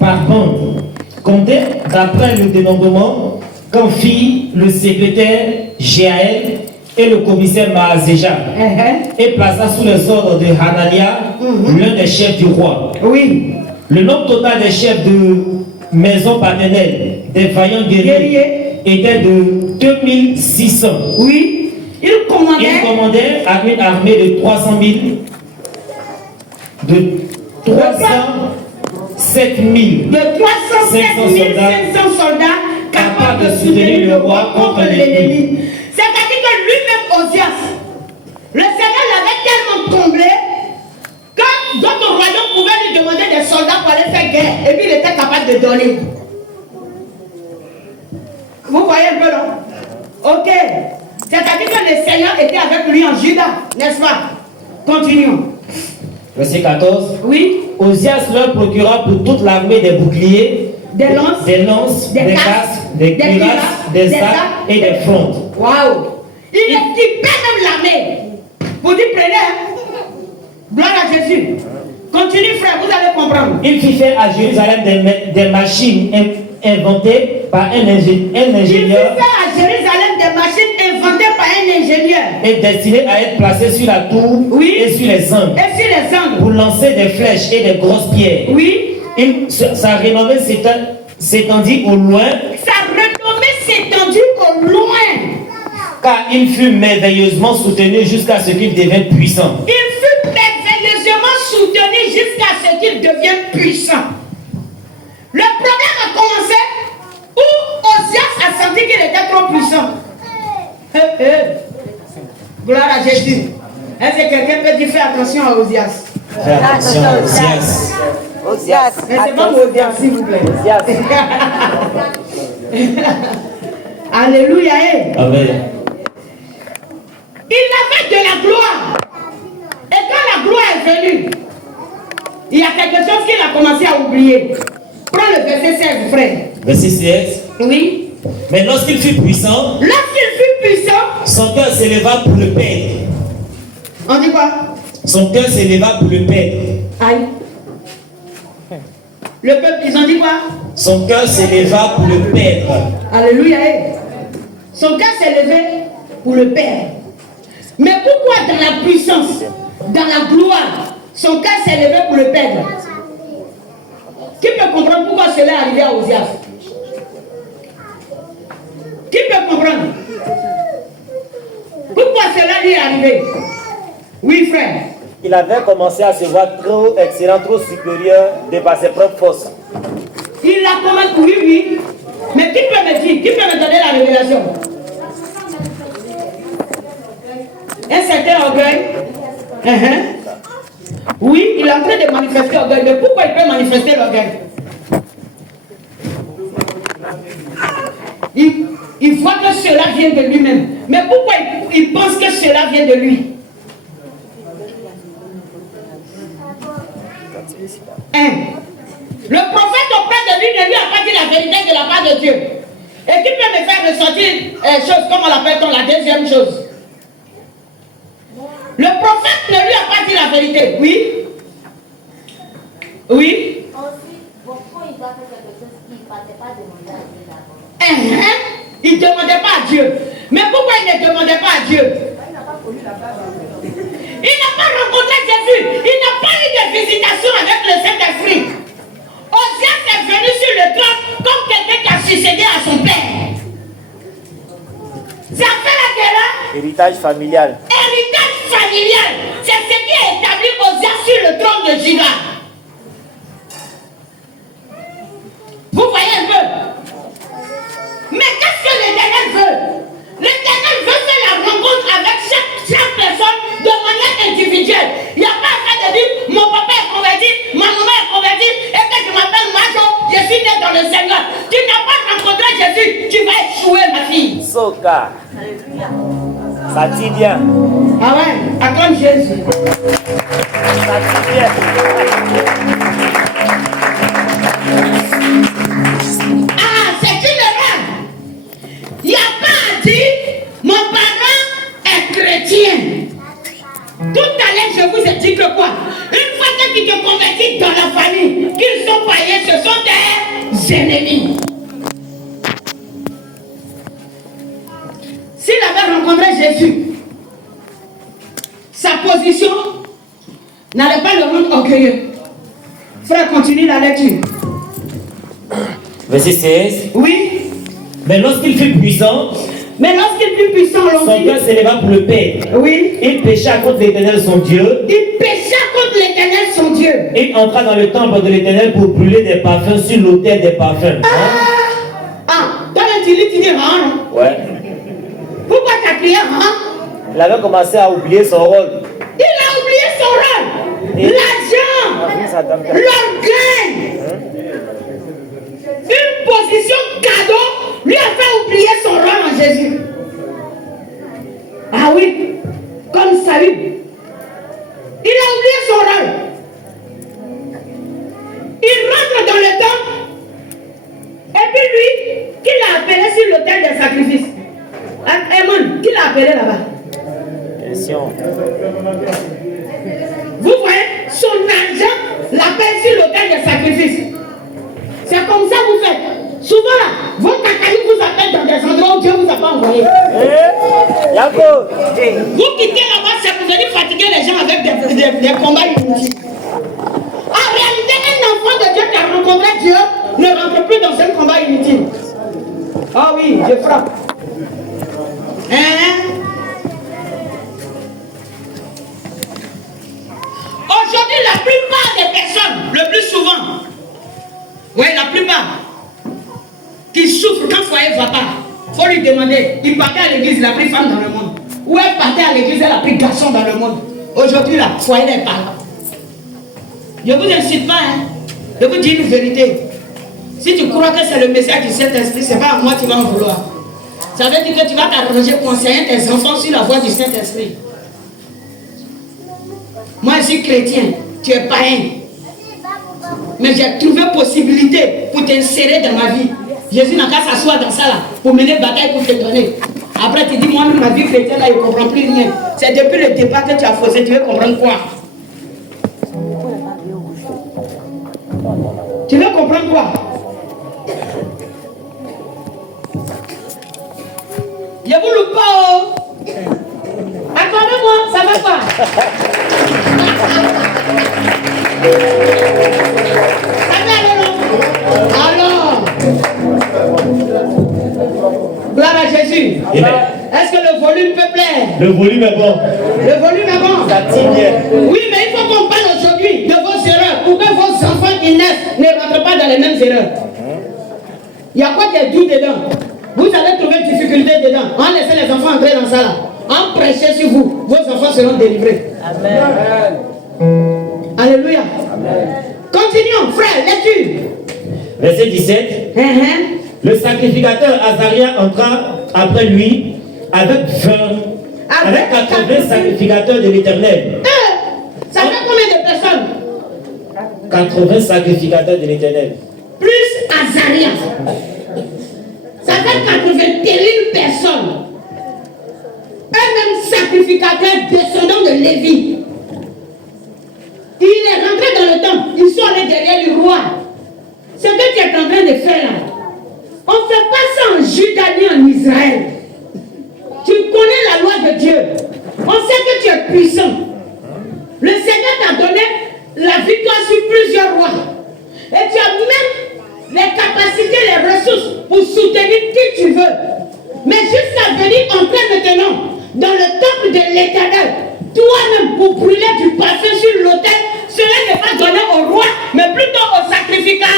par bande. Compté d'après le dénombrement qu'en fit le secrétaire Jéaël et le commissaire Maazéja, et plaça sous les ordres de Hanania, l'un des chefs du roi. Oui. Le nombre total des chefs de maison paternelle, des vaillants guerriers, était de 2600. Oui. Il commandait à une armée de 300 000, de 307 000, de 307 500 soldats capables de soutenir le roi contre l'ennemi. C'est-à-dire que lui-même, Osias, le Seigneur l'avait tellement comblé que d'autres royaumes pouvaient lui demander des soldats pour aller faire guerre. Et puis il était capable de donner. Vous voyez un peu là? Ok. C'est-à-dire que le Seigneur était avec lui en Juda, n'est-ce pas? Continuons. Verset 14. Oui. Osias leur procura pour toute l'armée des boucliers, des lances, des casques, des cuirasses, des arcs et des frondes. Waouh! Il équipait même l'armée. Vous dites, prenez. Gloire à Jésus. Continue, frère, vous allez comprendre. Il fit faire à Jérusalem des machines inventées par un ingénieur. Il fit faire à Jérusalem des machines inventées par un ingénieur. Et destinées à être placées sur la tour et sur les angles. Et sur les angles. Pour lancer des flèches et des grosses pierres. Oui. Sa renommée s'étendit au loin. Sa renommée s'étendit au loin. Car il fut merveilleusement soutenu jusqu'à ce qu'il devienne puissant. Il fut merveilleusement soutenu jusqu'à ce qu'il devienne puissant. Le problème a commencé où Osias a senti qu'il était trop puissant. Gloire à Jésus. Est-ce que quelqu'un peut dire faire attention à Osias? Faire attention à Osias. Osias. Mais c'est pas Osias, s'il vous plaît. Alléluia. Amen. Il avait de la gloire. Et quand la gloire est venue, il y a quelque chose qu'il a commencé à oublier. Prends le verset 16, frère. Verset 16. Oui. Mais lorsqu'il fut puissant, son cœur s'éleva pour le perdre. On dit quoi? Son cœur s'éleva pour le perdre. Aïe. Le peuple, ils ont dit quoi? Son cœur s'éleva pour le perdre. Alléluia. Son cœur s'est levé pour le perdre. Mais pourquoi dans la puissance, dans la gloire, son cœur s'est levé pour le perdre? Qui peut comprendre pourquoi cela est arrivé à Osias? Qui peut comprendre? Pourquoi cela lui est arrivé? Oui, frère. Il avait commencé à se voir trop excellent, trop supérieur de par ses propres forces. Il a commencé, oui. Mais qui peut me dire, qui peut me donner la révélation? Un certain orgueil. Oui, il est en train de manifester l'orgueil. Mais pourquoi il peut manifester l'orgueil? il voit que cela vient de lui-même. Mais pourquoi il pense que cela vient de lui? 1. Le prophète auprès de lui ne lui a pas dit la vérité de la part de Dieu. Et qui peut me faire ressortir chose, comment l'appelle-t-on, la deuxième chose? Le prophète ne lui a pas dit la vérité. Oui? Oui? Aussi, pourquoi il doit faire quelque chose qu'il ne partait pas demander à Dieu d'abord? Il ne demandait pas à Dieu. Mais pourquoi il ne demandait pas à Dieu? Il n'a pas connu la base. Il n'a pas rencontré Jésus. Il n'a pas eu de visitation avec le Saint-Esprit. Osias est venu sur le trône comme quelqu'un qui a succédé à son père. Ça fait la guerre. Héritage familial. Héritage familial. C'est ce qui a établi Osias sur le trône de Juda. Vous voyez un peu? Mais qu'est-ce que l'Éternel veut? L'Éternel veut faire la rencontre avec chaque personne de manière individuelle. Il n'y a pas à faire de dire mon papa est converti, ma maman est convertie et que je m'appelle Majo, je suis né dans le Seigneur. Tu n'as pas rencontré Jésus, tu vas échouer, ma fille. Soka. Ça dit bien. Ah ouais, acclame Jésus. Ça dit bien. Ah, c'est une erreur. Il n'y a pas à dire mon parent est chrétien. Tout à l'heure, je vous ai dit que quoi? Une fois que tu te convertis dans la famille, qu'ils sont païens, ce sont tes ennemis. S'il avait rencontré Jésus, sa position n'allait pas le rendre orgueilleux. Frère, continue la lecture. Verset 16. Oui. Mais lorsqu'il fut puissant, Mais lorsqu'il fut puissant, son l'on dit, cœur s'éleva pour le perdre. oui, Il pécha contre l'Éternel son Dieu. il pécha contre l'Éternel son Dieu. Il entra dans le temple de l'Éternel pour brûler des parfums sur l'autel des parfums. Toi tu dis hein? Ouais. Pourquoi tu as crié hein? Il avait commencé à oublier son rôle. Il a oublié son rôle. L'argent, l'orgueil, une position cadeau lui a fait oublier son rôle en Jésus. Ah oui, comme Saül. Il a oublié son rôle. Il rentre dans le temple. Et puis lui, qui l'a appelé sur l'autel des sacrifices? Amen, qui l'a appelé là-bas? Question. Vous voyez, son argent l'appelle sur l'autel des sacrifices. C'est comme ça que vous faites. Souvent là, votre cacaille vous appelle dans des endroits où Dieu vous a pas envoyé. Yako. Vous quittez là-bas, c'est pour venir fatiguer les gens avec des combats inutiles. En réalité, un enfant de Dieu qui a rencontré Dieu ne rentre plus dans un combat inutile. Ah oui, je frappe. Aujourd'hui, la plupart des personnes, le plus souvent, oui, la plupart, qui souffrent quand le foyer ne va pas, il faut lui demander. Il partait à l'église, il a pris femme dans le monde. Ou elle partait à l'église, elle a pris garçon dans le monde. Aujourd'hui, là, le foyer n'est pas là. Je ne vous incite pas, hein. Je vous dis une vérité. Si tu crois que c'est le message du Saint-Esprit, ce n'est pas à moi que tu vas en vouloir. Ça veut dire que tu vas t'arranger pour enseigner tes enfants sur la voie du Saint-Esprit. Moi, je suis chrétien, tu es païen. Mais j'ai trouvé possibilité pour t'insérer dans ma vie. Jésus n'a qu'à s'asseoir dans ça là, pour mener bataille pour te donner. Après, tu dis, moi, ma vie chrétienne là, je ne comprends plus rien. C'est depuis le départ que tu as faussé, tu veux comprendre quoi? Tu veux comprendre quoi? Je vous loupe pas, oh! Attendez-moi, ça va pas? Alors, gloire à Jésus. Amen. Est-ce que le volume peut plaire? Le volume est bon. Le volume est bon. Ça dit bien. Oui, mais il faut qu'on parle aujourd'hui de vos erreurs pour que vos enfants qui naissent ne rentrent pas dans les mêmes erreurs. Il y a quoi qui est doux dedans? Vous allez trouver difficulté dedans. En laissant les enfants entrer dans ça là. En prêchant sur vous, vos enfants seront délivrés. Amen. Alléluia. Amen. Continuons, frère, lecture. Verset 17. Le sacrificateur Azaria entra après lui avec 80 sacrificateurs de l'Éternel. Ça fait combien de personnes? 80 sacrificateurs de l'Éternel. Plus Azaria. Ça fait 81 personnes. Un même sacrificateur descendant de Lévi. Il est rentré dans le temple. Ils sont allés derrière le roi. Ce que tu es en train de faire là, on ne fait pas ça en Juda ni en Israël. Tu connais la loi de Dieu. On sait que tu es puissant. Le Seigneur t'a donné la victoire sur plusieurs rois. Et tu as même les capacités, les ressources pour soutenir qui tu veux. Mais jusqu'à venir entrer maintenant dans le temple de l'Éternel, toi-même pour brûler du parfum sur l'autel, cela n'est pas donné au roi, mais plutôt au sacrificateur.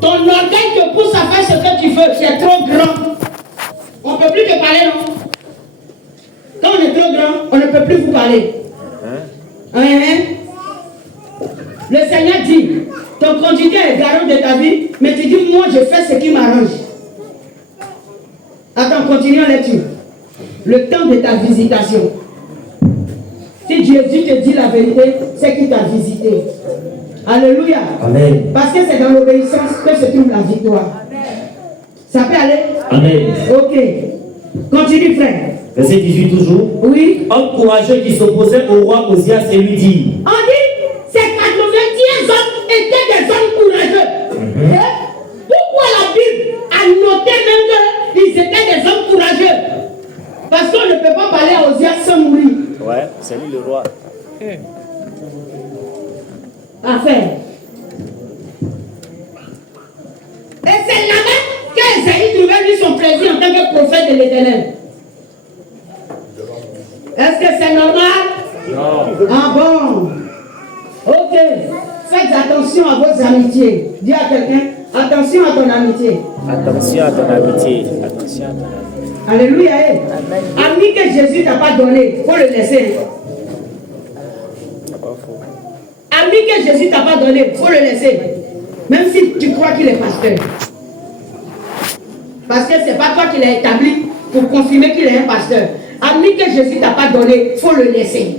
Ton orgueil te pousse à faire ce que tu veux, tu es trop grand. On ne peut plus te parler, non? Quand on est trop grand, on ne peut plus vous parler. Le Seigneur dit, ton conducteur est garant de ta vie, mais tu dis, moi je fais ce qui m'arrange. Attends, continuons là-dessus. Le temps de ta visitation. Si Jésus te dit la vérité, c'est qu'il t'a visité. Alléluia. Amen. Parce que c'est dans l'obéissance que se trouve la victoire. Ça peut aller? Amen. Ok. Continue, frère. Verset 18 toujours. Oui. Homme courageux qui s'opposait au roi Osias et lui dit. On dit, ces 90 hommes étaient des hommes courageux. Pourquoi la Bible a noté même qu'ils étaient des hommes courageux? Parce qu'on ne peut pas parler à Osias sans mourir. Ouais, c'est lui le roi. Affaire. Et c'est là-bas qu'Esaïe trouvait lui son plaisir en tant que prophète de l'Éternel. Est-ce que c'est normal? Non. Ah bon? Ok. Faites attention à vos amitiés. Dis à quelqu'un, attention à ton amitié. Attention à ton amitié. Attention à ton amitié. Alléluia. Ami que Jésus t'a pas donné, il faut le laisser. C'est pas faux. Ami que Jésus t'a pas donné, il faut le laisser. Même si tu crois qu'il est pasteur. Parce que c'est pas toi qui l'as établi pour confirmer qu'il est un pasteur. Ami que Jésus t'a pas donné, il faut le laisser.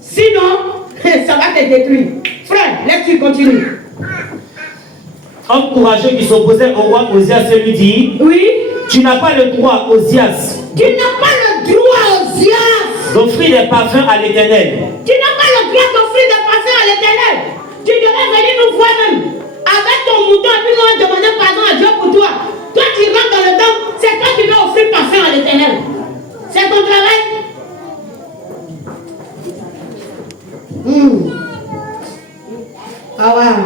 Sinon, ça va te détruire. Frère, laisse-tu continuer. Homme courageux qui s'opposait au roi Osias et lui dit. Oui. Tu n'as pas le droit, Osias. Tu n'as pas le droit, Osias, d'offrir des parfums à l'Éternel. Tu n'as pas le droit d'offrir des parfums à l'Éternel. Tu devrais venir nous voir même avec ton mouton et puis nous demander pardon à Dieu pour toi. Toi, tu rentres dans le temple, c'est toi qui vas offrir parfum à l'Éternel. C'est ton travail. Ah ouais.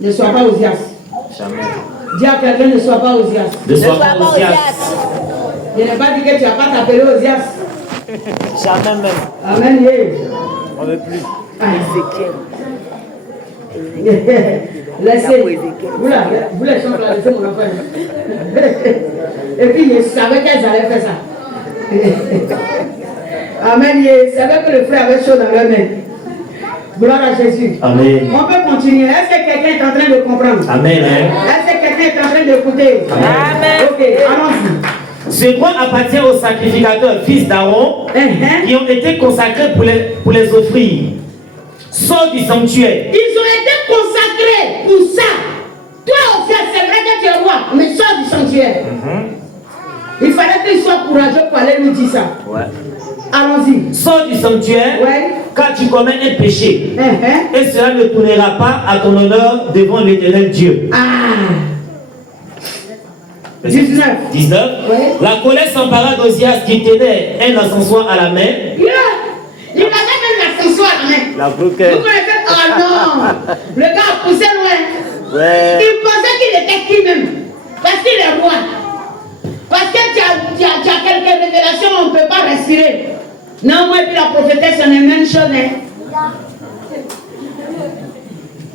Ne sois pas Osias. Jamais. Dis à quelqu'un, ne sois pas Osias. Ne sois pas Osias. Je n'ai pas dit que tu n'as pas t'appeler Osias. Jamais même. Amen. On ne veut plus. Laissez. Vous les chantez là, laissez mon enfant. Et puis, je savais qu'elles allaient faire ça. Amen. Je savais que le frère avait chaud dans leur main. Gloire à Jésus. Amen. On peut continuer. Est-ce que quelqu'un est en train de comprendre? Amen. Est-ce que quelqu'un est en train d'écouter? Amen. Ok, allons-y. Ce droit appartient aux sacrificateurs, fils d'Aaron, qui ont été consacrés pour les offrir. Sors du sanctuaire. Ils ont été consacrés pour ça. Toi aussi, c'est vrai que tu es roi, mais sors du sanctuaire. Il fallait qu'il soit courageux pour aller lui dire ça. Ouais. Allons-y. Sors du sanctuaire, Ouais. car tu commets un péché. Et cela ne tournera pas à ton honneur devant l'Éternel Dieu. Ah. 19. 19. Ouais. La colère s'empara d'Osias qui tenait un encensoir à la main. Il avait même l'ascensoir à la main. La Vous broquette. connaissez? Oh non. Le gars a poussé loin. Ouais. Il pensait qu'il était qui même? Parce qu'il est roi. Parce que tu as quelques révélations, on ne peut pas respirer. Non, moi et puis la prophétesse, on est même chose. Hein.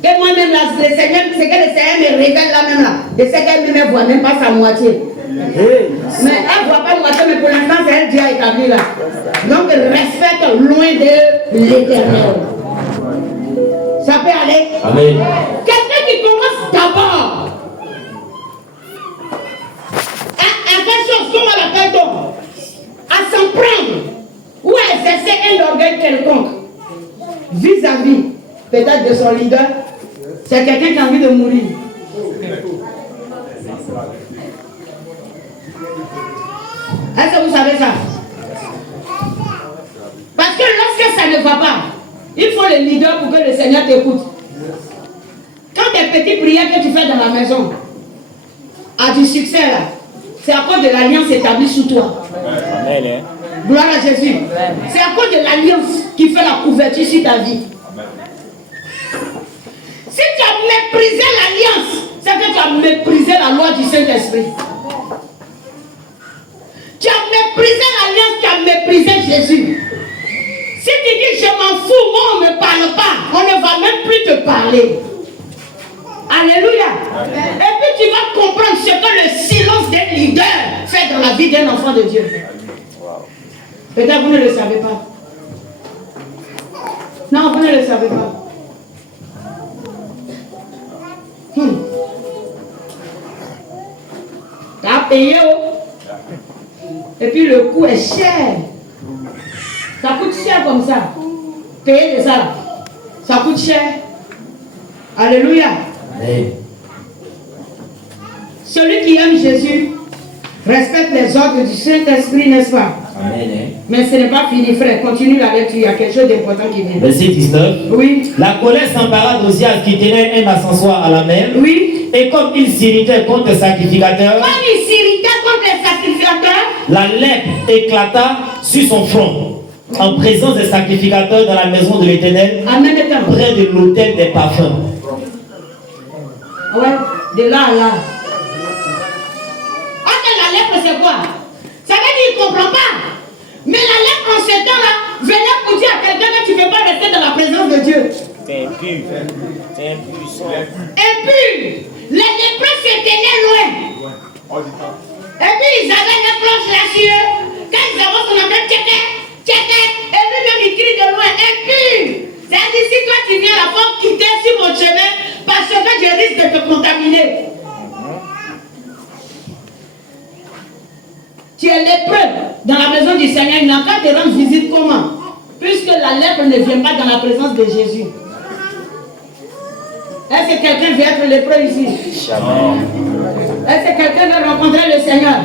Et moi-même, le Seigneur, c'est que le Seigneur me révèle là même là. Je sais qu'elle ne me voit même pas sa moitié. Mais elle ne voit pas moitié, mais pour l'instant, c'est elle qui a établi là. Donc, respecte loin de l'Éternel. Ça peut aller. Amen. Quelqu'un qui commence d'abord à quelque chose, comment on l'appelle-t-on? À s'en prendre ou à exercer un orgueil quelconque vis-à-vis peut-être de son leader, c'est quelqu'un qui a envie de mourir. Est-ce que vous savez ça? Parce que lorsque ça ne va pas, il faut le leader pour que le Seigneur t'écoute. Quand des petites prières que tu fais dans la maison a du succès là, c'est à cause de l'alliance établie sous toi. Amen. Gloire à Jésus. C'est à cause de l'alliance qui fait la couverture sur ta vie. Si tu as méprisé l'alliance, c'est que tu as méprisé la loi du Saint-Esprit. Tu as méprisé l'alliance, tu as méprisé Jésus. Si tu dis je m'en fous, moi on ne me parle pas, on ne va même plus te parler. Alléluia. Amen. Et puis tu vas comprendre ce que le silence d'un leader fait dans la vie d'un enfant de Dieu. Peut-être vous ne le savez pas. Non, vous ne le savez pas. Tu as payé, et puis le coût est cher. Ça coûte cher comme ça. Payer de ça, ça coûte cher. Alléluia. Amen. Celui qui aime Jésus respecte les ordres du Saint-Esprit, n'est-ce pas? Amen. Mais ce n'est pas fini, frère. Continue la lecture. Il y a quelque chose d'important qui vient. Verset 19. Oui. La colère s'empara d'Osias qui tenait un ascensoir à la mer. Oui. Et comme il s'irritait contre le sacrificateur, Comme il s'irritait contre les sacrificateurs, la lèpre éclata sur son front en présence des sacrificateurs dans la maison de l'Éternel, Amen. près de l'autel des parfums. Ouais, de là à là. La lèpre, c'est quoi? Ça veut dire qu'il ne comprend pas. Mais la lèpre, en ce temps-là, venait pour dire à quelqu'un que tu ne peux pas rester dans la présence de Dieu. T'es impur. T'es impuissant. Impur. Les lépreux se tenaient loin. Et puis ils avaient des planches là-dessus. Quand ils avancent, on entend tchéké, tchéké. Et lui-même, il crie de loin. Impur. C'est-à-dire, si toi tu viens là, faut quitter sur mon chemin parce que je risque de te contaminer. Tu es lépreux dans la maison du Seigneur, il n'a qu'à te rendre visite comment? Puisque la lèpre ne vient pas dans la présence de Jésus. Est-ce que quelqu'un veut être lépreux ici? Est-ce que quelqu'un veut rencontrer le Seigneur?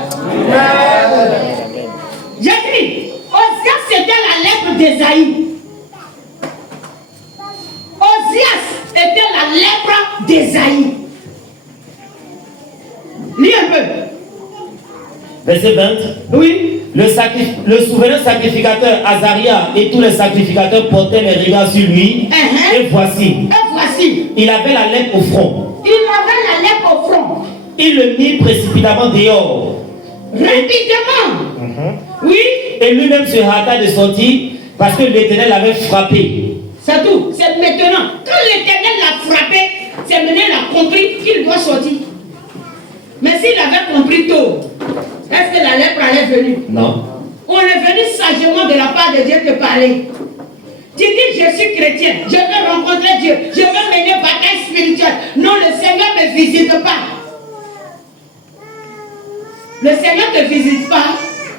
J'ai dit, Osias c'était la lèpre d'Ésaïe. Osias était la lèpre d'Ésaïe. Lis un peu. Verset 20. Oui. Le souverain sacrificateur Azaria et tous les sacrificateurs portaient les regards sur lui. Et voici. Il avait la lèpre au front. Il le mit précipitamment dehors. Rapidement. Oui. Et lui-même se hâta de sortir parce que l'Éternel l'avait frappé. C'est tout. C'est maintenant. Quand l'Éternel l'a frappé, c'est maintenant qu'il a compris qu'il doit sortir. Mais s'il avait compris tôt, est-ce que la lèpre allait venir? Non. On est venu sagement de la part de Dieu te parler. Tu dis, je suis chrétien, je veux rencontrer Dieu, je veux mener bataille spirituelle. Non, le Seigneur ne me visite pas. Le Seigneur ne te visite pas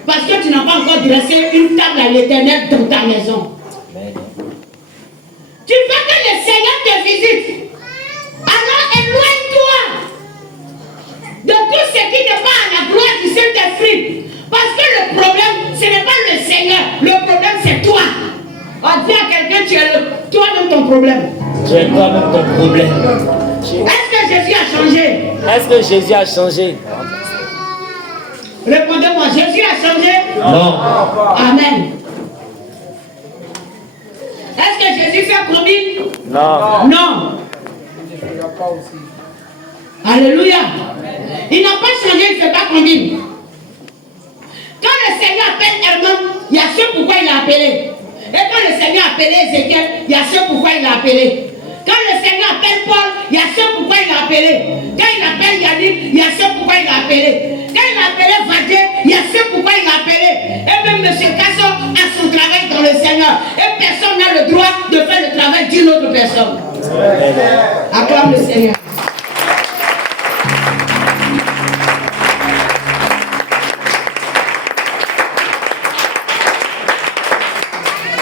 parce que tu n'as pas encore dressé une table à l'Éternel dans ta maison. Tu veux que le Seigneur te visite. Alors éloigne-toi de tout ce qui n'est pas à la gloire du Saint-Esprit. Parce que le problème, ce n'est pas le Seigneur. Le problème, c'est toi. On dit à quelqu'un, tu es toi-même ton problème. Tu es toi-même ton problème. Est-ce que Jésus a changé? Est-ce que Jésus a changé? Répondez-moi, Jésus a changé? Non. Amen. Est-ce que Jésus fait combine? Non. Non. Alléluia. Il n'a pas changé, il ne fait pas combine. Quand le Seigneur appelle Herman, il y a ce pourquoi il l'a appelé. Et quand le Seigneur a appelé Ézéchiel, il y a ce pourquoi il l'a appelé. Quand le Seigneur appelle Paul, il y a ce pourquoi il l'a appelé. Quand il appelle Yannick, il y a ce pourquoi il l'a appelé. Quand il a appelé Vadé, il y a ce pourquoi il l'a appelé. Et même M. Casson a son travail dans le Seigneur. Et personne n'a le droit de faire le travail d'une autre personne. Acclame le Seigneur.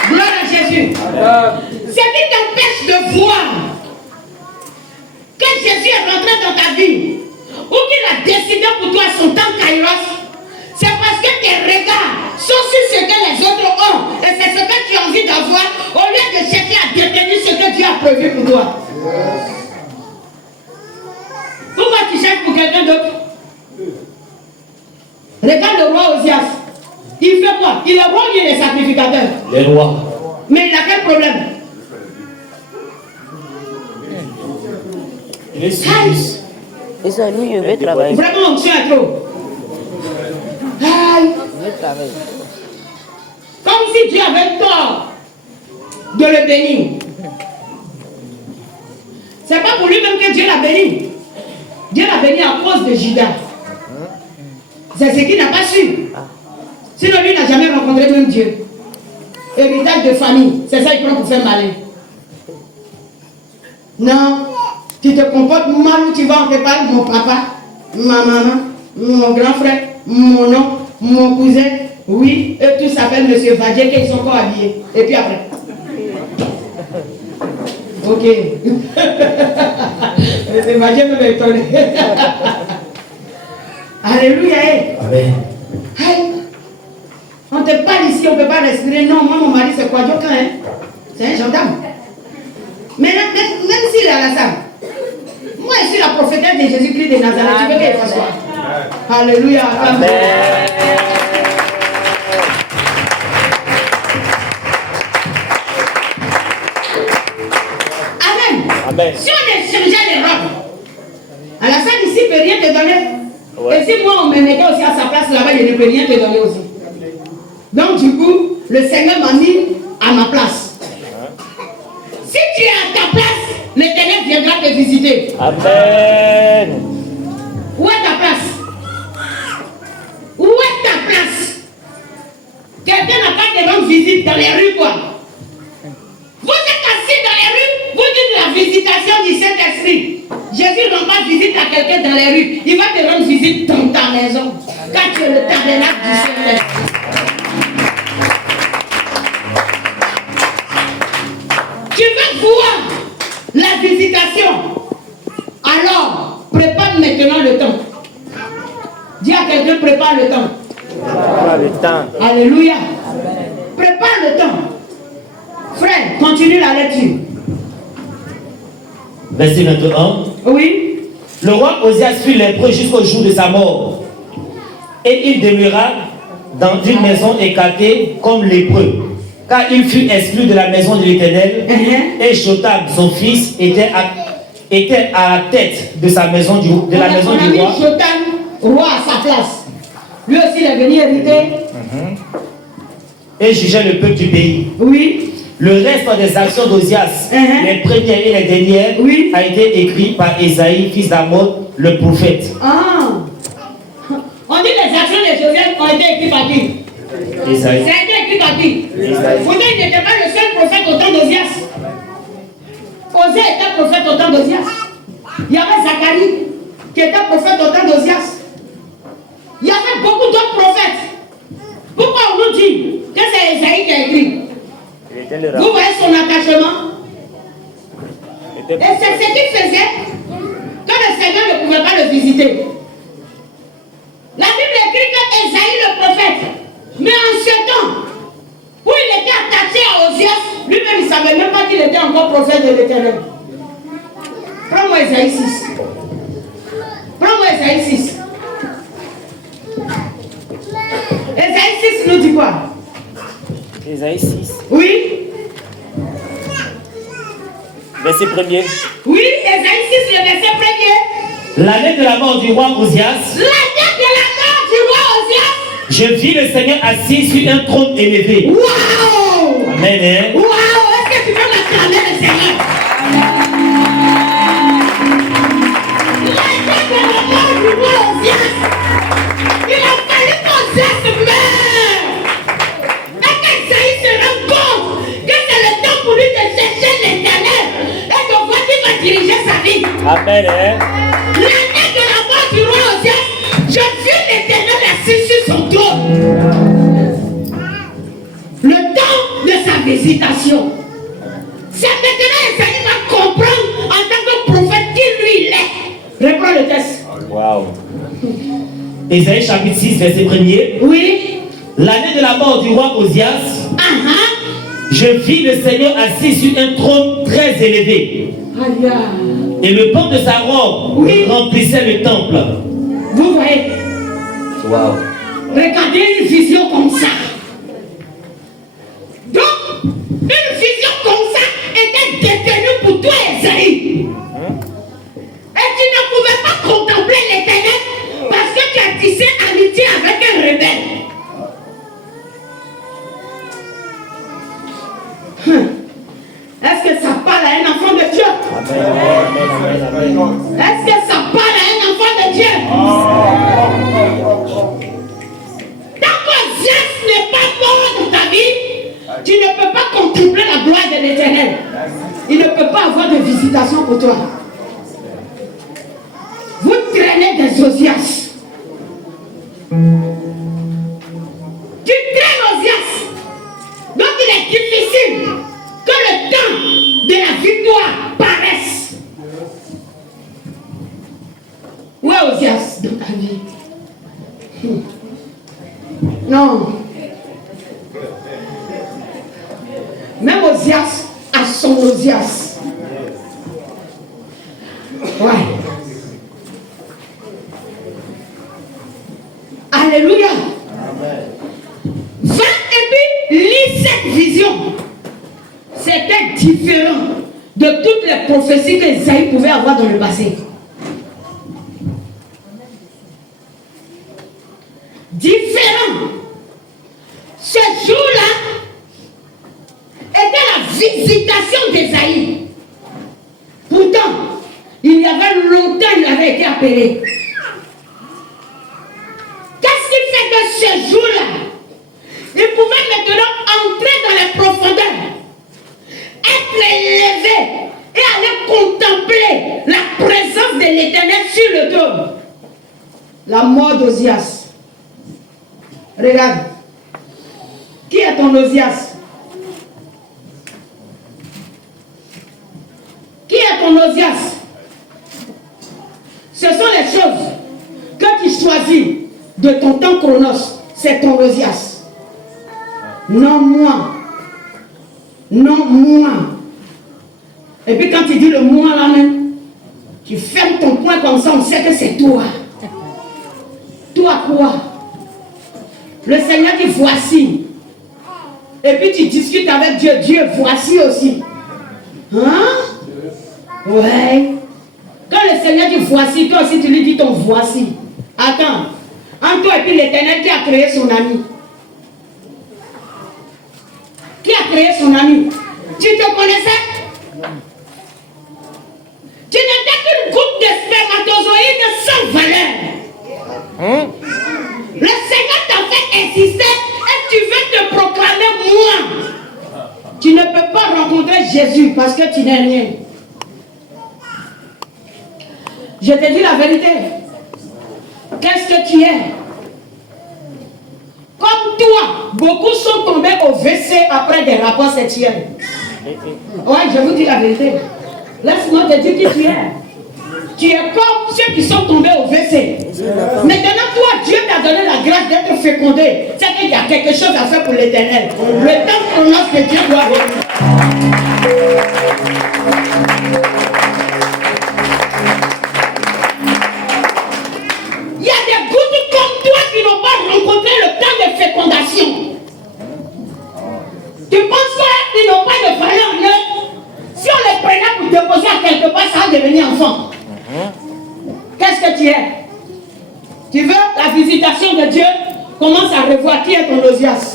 Gloire à Jésus. Ce qui t'empêche de voir que Jésus est rentré dans ta vie, ou qu'il a décidé pour toi son temps kairos, c'est parce que tes regards sont sur ce que les autres ont. Et c'est ce que tu as envie d'avoir au lieu de chercher à détenir ce que Dieu a prévu pour toi. Pourquoi tu cherches pour quelqu'un d'autre? Regarde le roi Osias. Il fait quoi? Il est roi ou il est sacrificateur? Les rois. Mais il a quel problème? Il est suisse. Et ça, lui, je vais travailler. Vraiment, on tient à trop. Aïe. Je vais travailler. Comme si Dieu avait tort de le bénir. C'est pas pour lui-même que Dieu l'a béni. Dieu l'a béni à cause de Judas. C'est ce qu'il n'a pas su. Sinon, lui n'a jamais rencontré même Dieu. Héritage de famille, c'est ça qu'il prend pour faire malin. Non, tu te comportes mal ou tu vas en préparer mon papa, ma maman, mon grand frère, mon oncle, mon cousin. Oui, eux tous s'appellent Monsieur Vadier, qu'ils sont encore habillés. Et puis après. Ok. Monsieur Vadier me m'étonner. Alléluia. Amen. Hey. On te parle ici, on ne peut pas respirer. Non, moi, mon mari, c'est quoi d'aucun, hein? C'est un gendarme. Mais même s'il est à la salle, moi, je suis la prophétesse de Jésus-Christ de Nazareth. Tu veux qu'il fasse quoi? Alléluia. Amen. Amen. Si on est changé les robes, à la salle ici, il ne peut rien te donner. Ouais. Et si moi, on me mettait aussi à sa place là-bas, il ne peut rien te donner aussi. Donc, du coup, le Seigneur m'a mis à ma place. Si tu es à ta place, l'Éternel viendra te visiter. Amen. Où est ta place? Où est ta place? Quelqu'un n'a pas de rendre visite dans les rues, quoi. Vous êtes assis dans les rues, vous dites la visitation du Saint-Esprit. Jésus ne rend pas visite à quelqu'un dans les rues. Il va te rendre visite dans ta maison. Car tu es le tabernacle du Saint-Esprit. Tu veux voir la visitation? Alors, prépare maintenant le temps. Dis à quelqu'un, prépare le temps. Prépare le temps. Alléluia. Prépare le temps. Frère, continue la lecture. Verset 21. Oui. Le roi Osias fut lépreux jusqu'au jour de sa mort. Et il demeura dans une maison écartée comme lépreux. Car il fut exclu de la maison de l'Éternel. Et Jotam, son fils, était à la tête de sa maison de la maison du roi. Jotam, roi à sa place. Lui aussi, il est venu hériter. Et jugeait le peuple du pays. Oui. Le reste des actions d'Osias, les premières et les dernières, a été écrit par Ésaïe, fils d'Amon, le prophète. Ah. On dit les actions de Joseph ont été écrites par qui? Ésaïe. Ça a été écrit par qui? Pourtant, il n'était pas le seul prophète au temps d'Osias. Osée était prophète au temps d'Osias. Il y avait Zacharie qui était prophète au temps d'Osias. Il y avait beaucoup d'autres prophètes. Pourquoi on nous dit que c'est Ésaïe qui a écrit? Vous voyez son attachement? Et c'est ce qu'il faisait quand le Seigneur ne pouvait pas le visiter. La Bible écrit que Ésaïe le prophète, mais en ce temps où il était attaché à Osias, lui-même il ne savait même pas qu'il était encore prophète de l'Éternel. Prends-moi Ésaïe 6. Prends-moi Ésaïe 6. Ésaïe 6 nous dit quoi? Ésaïe 6. Oui. Verset 1er. Oui, Ésaïe 6, le verset 1er. L'année de la mort du roi Osias. L'année de la mort du roi Osias. Je vis le Seigneur assis sur un trône élevé. Waouh! Amen. Hein? Waouh! Est-ce que tu peux m'acclamer le Seigneur? L'année de la mort du roi Osias. Il a fallu qu'Osias meure. Et qu'Ésaïe se rende compte que c'est le temps pour lui de chercher l'Éternel et de voir Amen. Hein? L'année de la mort du roi Osias, je vis l'Éternel assis sur son trône. Le temps de sa visitation. C'est maintenant Esaïe va comprendre en tant que prophète qui lui il est. Reprends le texte. Wow. Ésaïe chapitre 6, verset 1er. Oui. L'année de la mort du roi Osias, je vis le Seigneur assis sur un trône très élevé. Aïe. Et le pan de sa robe remplissait le temple. Vous voyez. Wow. Regardez une vision comme ça. Donc, une vision comme ça était détenue pour toi, Esaïe. Et tu ne pouvais pas contempler l'Éternel parce que tu as tissé amitié avec un rebelle. Est-ce que ça parle à un enfant de Dieu? Est-ce que ça parle à un enfant de Dieu? Tant qu'Osias n'est pas mort dans ta vie, tu ne peux pas contempler la gloire de l'Éternel. Il ne peut pas avoir de visitation pour toi. Vous traînez des Osias. Tu traînes Osias. Donc il est difficile que le temps de la victoire paraisse. Où est Osias dans ta vie? Non. Même Osias a son Osias. Ouais. Alléluia. Va et puis lis cette vision. C'était différent de toutes les prophéties que Esaïe pouvait avoir dans le passé. Différent. Ce jour-là était la visitation d'Esaïe. Pourtant, il y avait longtemps, il avait été appelé. Qu'est-ce qui fait que ce jour-là, il pouvait maintenant entrer dans les profondeurs, être élevé et aller contempler la présence de l'Éternel sur le trône? La mort d'Osias. Regarde. Qui est ton Osias? Qui est ton Osias? Ce sont les choses que tu choisis de ton temps chronos. C'est ton Osias. Non moi. Non moi. Et puis quand tu dis le moi là même, tu fermes ton poing comme ça, on sait que c'est toi. Toi quoi? Le Seigneur dit voici. Et puis tu discutes avec Dieu. Dieu, voici aussi. Hein? Ouais. Quand le Seigneur dit voici, toi aussi tu lui dis ton voici. Attends. Entre toi et puis l'Éternel qui a créé son ami. Qui a créé son ami? Tu te connaissais? Tu n'étais qu'une goutte de spermatozoïde sans valeur. Le Seigneur t'a fait exister et tu veux te proclamer moi. Tu ne peux pas rencontrer Jésus parce que tu n'es rien. Je te dis la vérité. Qu'est-ce que tu es? Comme toi, beaucoup sont tombés au WC après des rapports sexuels. Ouais, je vous dis la vérité. Laisse-moi te dire qui tu es. Tu es comme ceux qui sont tombés au WC. Maintenant, toi, Dieu t'a donné la grâce d'être fécondé. C'est qu'il y a quelque chose à faire pour l'Éternel. Le temps chronos que Dieu doit venir. Il y a des gouttes comme toi qui n'ont pas rencontré le temps de fécondation. Tu penses qu'ils n'ont pas de valeur en eux? Si on les prenait pour déposer à quelque part, ça va devenir enfant. Qu'est-ce que tu es? Tu veux la visitation de Dieu? Commence à revoir qui est ton Osias.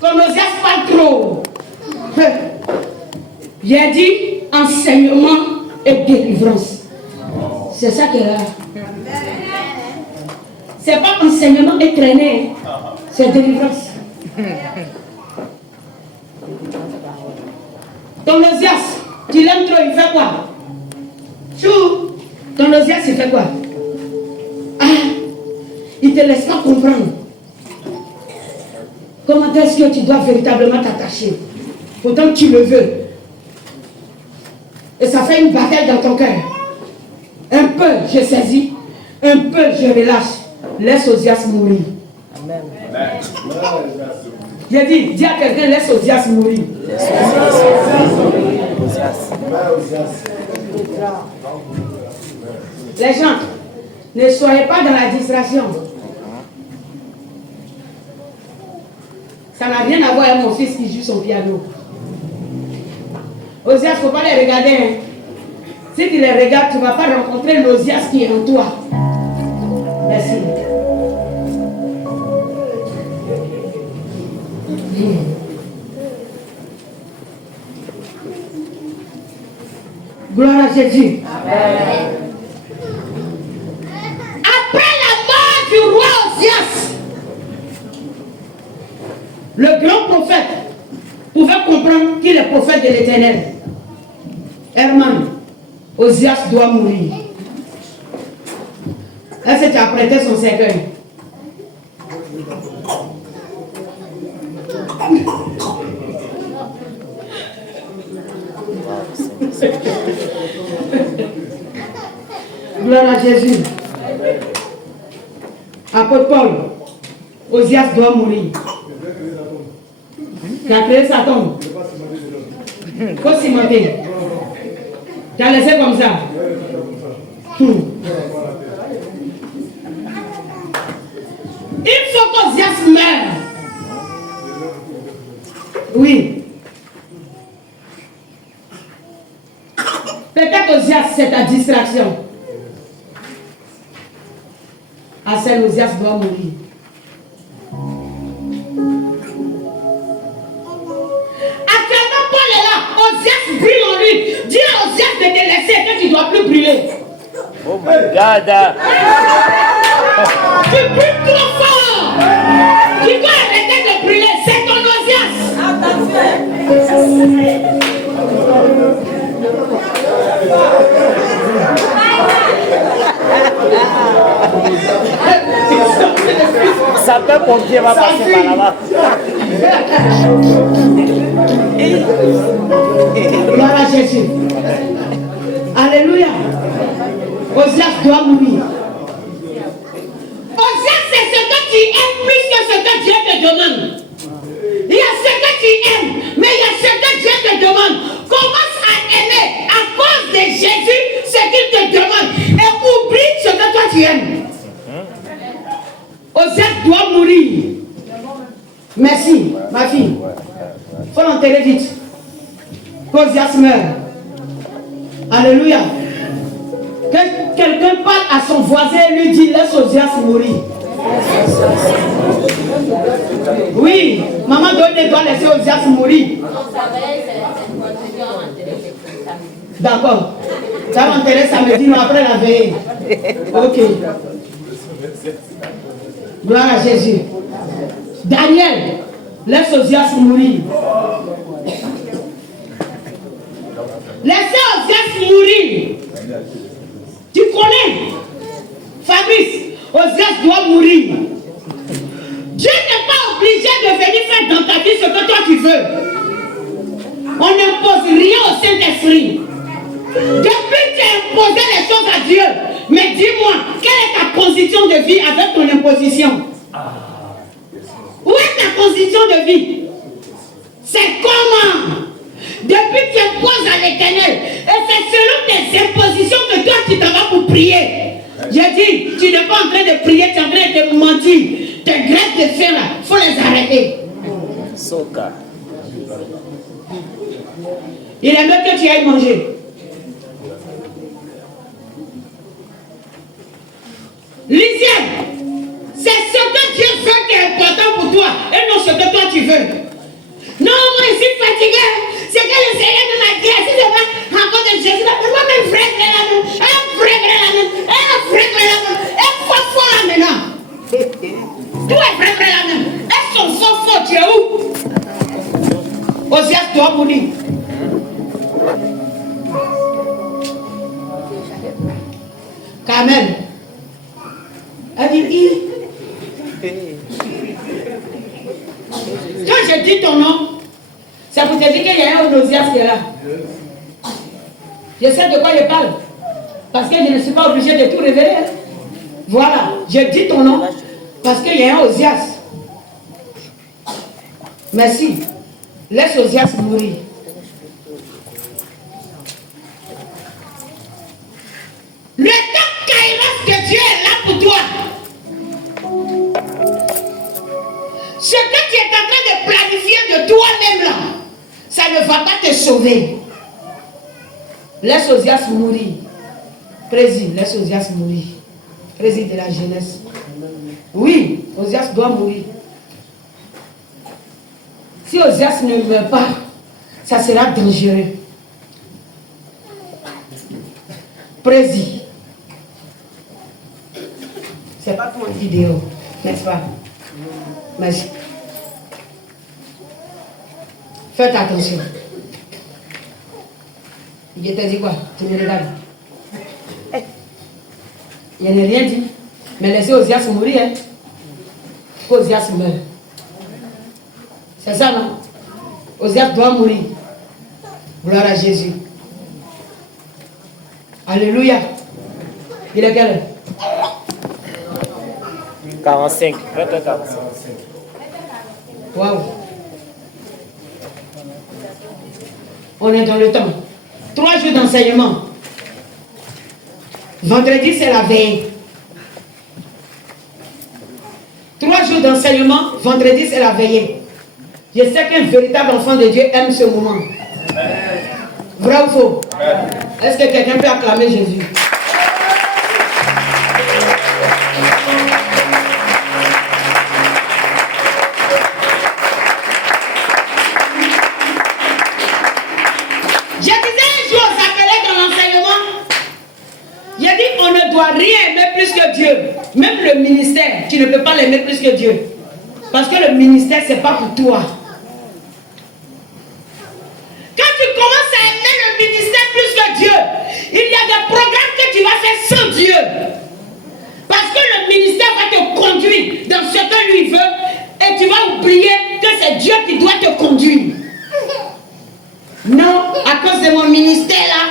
Ton Osias parle trop. J'ai dit enseignement et délivrance. C'est ça qui est là. C'est pas enseignement et traîner, c'est délivrance. Ton Osias, tu l'aimes trop, il fait quoi? Chou, ton Osias, il fait quoi? Ah, il ne te laisse pas comprendre. Comment est-ce que tu dois véritablement t'attacher? Pourtant tu le veux. Et ça fait une bataille dans ton cœur. Un peu, je saisis. Un peu, je relâche. Laisse Osias mourir. Amen. J'ai dit, dis à quelqu'un, laisse Osias mourir. Les gens, ne soyez pas dans la distraction. Ça n'a rien à voir avec mon fils qui joue son piano. Osias, il ne faut pas les regarder. Hein. Si tu les regardes, tu ne vas pas rencontrer l'Osias qui est en toi. Merci. Gloire à Jésus. Amen. Après la mort du roi Osias, le grand prophète pouvait comprendre qu'il est prophète de l'Éternel. Herman, Osias doit mourir. Est-ce que tu as prêté son cercueil? Gloire à Jésus. Apôtre Paul, Osias doit mourir. Tu as créé sa tombe. Il faut cimenter. Tu as laissé comme ça. Il faut qu'Osias meure. Oui. Peut-être Osias, c'est ta distraction. Assez Osias doit mourir. Actuellement, Paul est là. Osias brûle en lui. Dis à Osias de te laisser que tu ne dois plus brûler. Oh my God. Tu brûles trop fort. Tu dois arrêter de brûler. C'est ton Osias. Ça peut pompier va passer par là-bas. Gloire à Jésus. Alléluia. Osias doit mourir. Osias, c'est ce que tu aimes plus que ce que Dieu te demande. Il y a ce que tu aimes, mais il y a ce que Dieu te demande. Commence à aimer à cause de Jésus ce qu'il te demande. Et oublie ce que toi tu aimes. Osias doit mourir. Merci, ma fille. Il faut l'enterrer vite. Osias meurt. Alléluia. Que quelqu'un parle à son voisin et lui dit, laisse Osias mourir. Oui, maman doit laisser Osias mourir. D'accord. Ça va enterrer samedi, mais après la veille. Ok. Gloire à Jésus. Daniel, laisse Osias mourir. Laissez Osias mourir. Tu connais Fabrice, Osias doit mourir. Dieu n'est pas obligé de venir faire dans ta vie ce que toi tu veux. On n'impose rien au Saint-Esprit. Depuis que tu as imposé les choses à Dieu, mais dis-moi, quelle est ta position de vie avec ton imposition? Où est ta position de vie? C'est comment? Depuis que tu imposes à l'Éternel, et c'est selon tes impositions que toi tu t'en vas pour prier. J'ai dit, tu n'es pas en train de prier, tu es en train de mentir. Tes greffes de fer là, il faut les arrêter. Soka. Il est mieux que tu ailles manger. Lisière, c'est ce que Dieu veut qui est important pour toi et non ce que toi tu veux. Non, moi je suis fatigué. C'est que le Seigneur m'a dit, si c'est pas encore de Jésus, moi-même vrai la main, un vrai la main, un vrai la main, un faux là maintenant. Tout est vrai la main. Est-ce qu'on faux, tu es où? Osias doit mourir. Amen. Elle dit, quand je dis ton nom, ça vous dit qu'il y a un Osias qui est là. Je sais de quoi je parle. Parce que je ne suis pas obligé de tout révéler. Voilà, je dis ton nom. Parce qu'il y a un Osias. Merci. Laisse Osias mourir. Le temps kairos de Dieu est là pour toi. Ce que tu es en train de planifier de toi-même là, ça ne va pas te sauver. Laisse Osias mourir. Président, laisse Osias mourir. Président de la jeunesse. Oui, Osias doit mourir. Si Osias ne meurt pas, ça sera dangereux. Président. C'est pas pour une vidéo, n'est-ce pas? Merci. Faites attention. Je t'ai dit quoi? Tu me regardes. Il n'y a rien dit. Mais laissez Osias mourir. Hein? Osias meurt. C'est ça, non? Osias doit mourir. Gloire à Jésus. Alléluia. Il est quelle heure? 45. 21h45. Waouh. On est dans le temps. 3 jours d'enseignement. Vendredi, c'est la veille. 3 jours d'enseignement. Vendredi, c'est la veillée. Je sais qu'un véritable enfant de Dieu aime ce moment. Vrai ou faux? Est-ce que quelqu'un peut acclamer Jésus? Rien aimer plus que Dieu. Même le ministère, tu ne peux pas l'aimer plus que Dieu. Parce que le ministère, ce n'est pas pour toi. Quand tu commences à aimer le ministère plus que Dieu, il y a des programmes que tu vas faire sans Dieu. Parce que le ministère va te conduire dans ce que lui veut et tu vas oublier que c'est Dieu qui doit te conduire. Non, à cause de mon ministère là.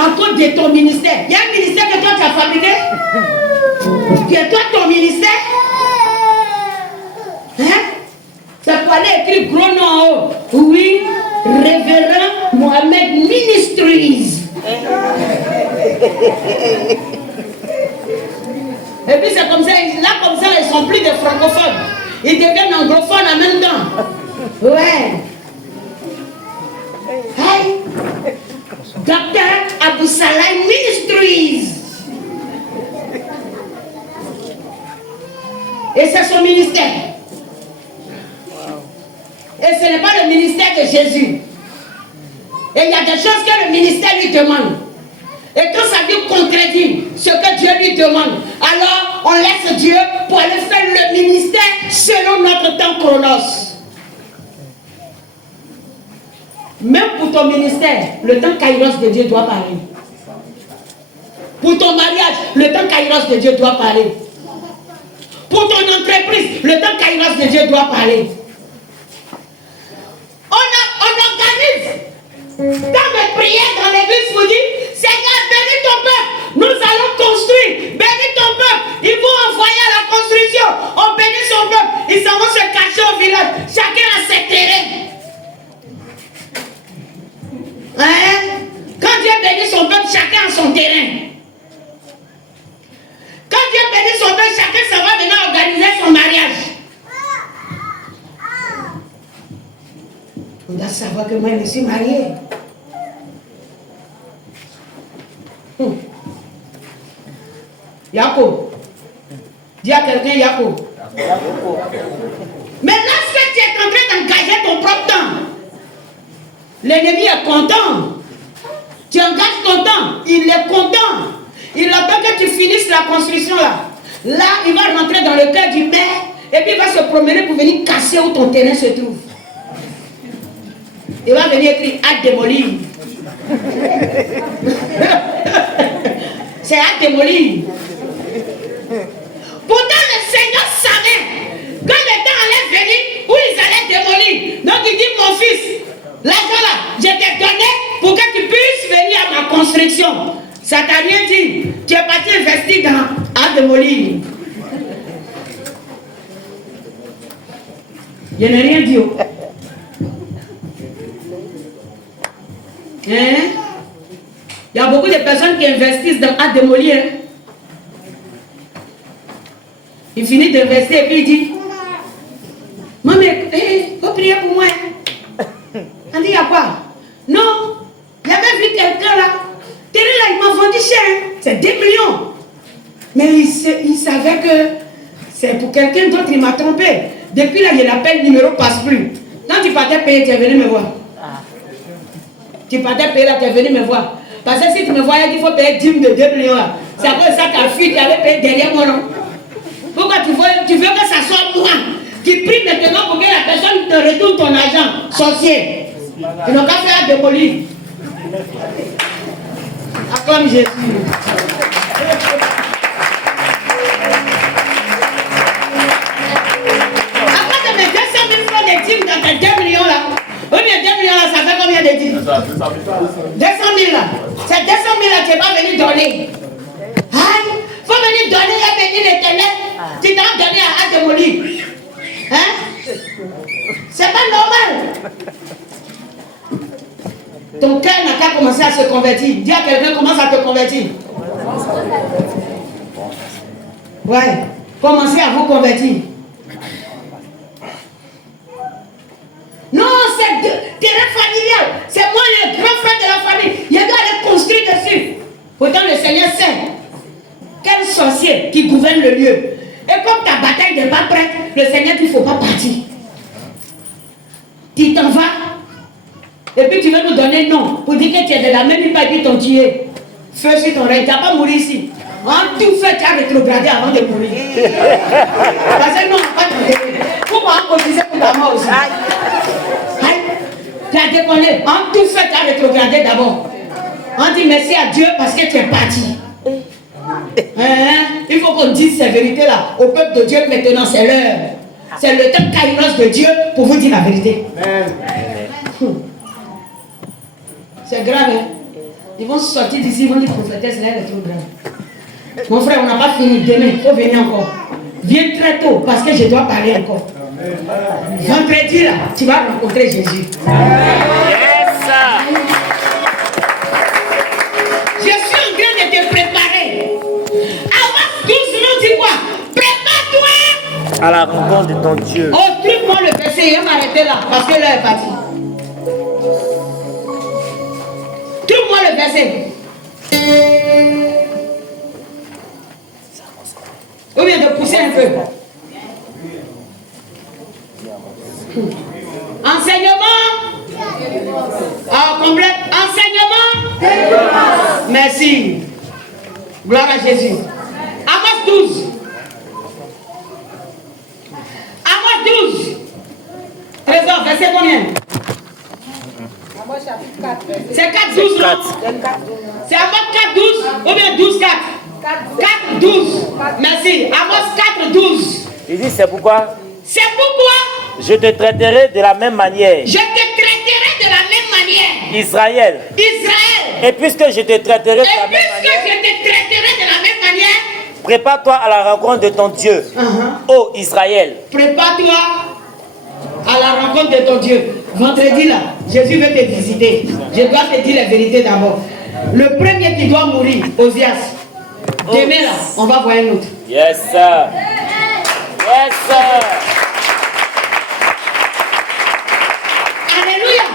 À cause de ton ministère. Il y a un ministère que toi tu as fabriqué. C'est toi ton ministère. Hein? Ça peut aller écrire gros nom en haut. Oui, révérend Mohamed Ministries. Et puis c'est comme ça, là comme ça, ils sont plus des francophones. Ils deviennent anglophones en même temps. Ouais. Hey. Dr. Abou Salai Ministries. Et c'est son ministère. Et ce n'est pas le ministère de Jésus. Et il y a des choses que le ministère lui demande. Et quand ça lui contredit ce que Dieu lui demande, alors on laisse Dieu pour aller faire le ministère selon notre temps chronos. Même pour ton ministère, le temps kairos de Dieu doit parler. Pour ton mariage, le temps kairos de Dieu doit parler. Pour ton entreprise, le temps kairos de Dieu doit parler. On organise. Dans mes prières dans l'église, vous dites, Seigneur, bénis ton peuple. Nous allons construire. Bénis ton peuple. Ils vont envoyer à la construction. On bénit son peuple. Ils s'en vont se cacher au village. Chacun a ses terrains. Hein? Quand Dieu bénit son peuple, chacun a son terrain. Quand Dieu bénit son peuple, chacun s'en va maintenant organiser son mariage. On doit savoir que moi je me suis mariée. Yako. Dis à quelqu'un Yako. Mais lorsque tu es en train d'engager ton propre temps, l'ennemi est content. Tu engages ton temps. Il est content. Il attend que tu finisses la construction là. Là, il va rentrer dans le cœur du maire et puis il va se promener pour venir casser où ton terrain se trouve. Il va venir écrire à démolir. C'est à démolir. Pourtant, le Seigneur savait que le temps allait venir où ils allaient démolir. Donc il dit, mon fils, l'argent là, je t'ai donné pour que tu puisses venir à ma construction. Ça t'a rien dit. Tu es parti investir à démolir. Je n'ai rien dit. Hein? Il y a beaucoup de personnes qui investissent à démolir. Il finit d'investir et puis il dit, maman, faut prier pour moi. On dit, il y a quoi? Non, j'avais vu quelqu'un là. Terry là, il m'a vendu cher. C'est 2 millions. Mais il savait que c'est pour quelqu'un d'autre, il m'a trompé. Depuis là, il l'appelle, numéro passe plus. Quand tu partais payer, tu es venu me voir. Tu partais payer là, tu es venu me voir. Parce que si tu me voyais qu'il faut payer 10 de 2 millions là, c'est à cause de ça qu'à fuite, tu avais payé derrière moi, non? Pourquoi tu veux que ça soit moi qui prie maintenant pour que la personne te retourne ton argent, sorcier? Tu n'as qu'à faire démolir. Acclame Jésus. Après de mettre 200 000 francs de dîmes dans tes 2 millions là, combien de 2 millions là, ça fait combien de dîmes? 200 000 là. C'est 200 000 là, tu n'es pas venu donner. Aïe, faut venir donner et venir l'éternel. Tu t'en donné à démolir. Hein? C'est pas normal. Ton cœur n'a qu'à commencer à se convertir. Dis à quelqu'un, commence à te convertir. Ouais, commencez à vous convertir. Non, c'est terrain familial. C'est moi le grand frère de la famille. Il doit aller construire dessus. Pourtant le Seigneur sait quel sorcier qui gouverne le lieu. Et comme ta bataille n'est pas prête, le Seigneur dit, il ne faut pas partir. Tu t'en vas. Et puis tu veux nous donner non. Pour dire que tu es de la même époque et t'ont tué. Feu sur ton règne. Tu n'as pas mouru ici. En tout fait, tu as rétrogradé avant de mourir. Parce que nous, on n'a pas trouvé. Pourquoi on cotisait pour ta mort aussi? Tu as déconné. En tout fait, tu as rétrogradé d'abord. On dit merci à Dieu parce que tu es parti. Il faut qu'on dise ces vérités-là au peuple de Dieu maintenant, c'est l'heure. C'est le temps kairos de Dieu pour vous dire la vérité. C'est grave, hein? Ils vont sortir d'ici, ils vont dire prophétesse, là, elle est trop grave. Mon frère, on n'a pas fini. Demain, il faut venir encore. Viens très tôt parce que je dois parler encore. Vendredi, là, tu vas rencontrer Jésus. Je suis en train de te préparer. Avant 12 nous dit quoi? Prépare-toi à la rencontre de ton Dieu. Oh, trouve-moi le verset, il va m'arrêter là parce que l'heure est partie. Trouve-moi le verset. Ou bien de pousser un peu. Enseignement. Complète. Enseignement. Merci. Gloire à Jésus. Amos 12. Amos 12. Trésor, verset combien? C'est 4, 12, non? C'est Amos 4, 12 ou bien 12, 4? 4, 12. Merci. Amos 4, 12. Il dit, c'est pourquoi? C'est pourquoi je te traiterai de la même manière. Je te traiterai de la même manière. Israël. Israël. Et puisque je te traiterai de la même manière. Et puisque je te traiterai de la même manière. Prépare-toi à la rencontre de ton Dieu. Ô Israël. Prépare-toi à la rencontre de ton Dieu. Vendredi là, Jésus veut te visiter. Je dois te dire la vérité d'abord. Le premier qui doit mourir, Osias. Demain là, on va voir un autre. Yes sir. Yes sir. Alléluia.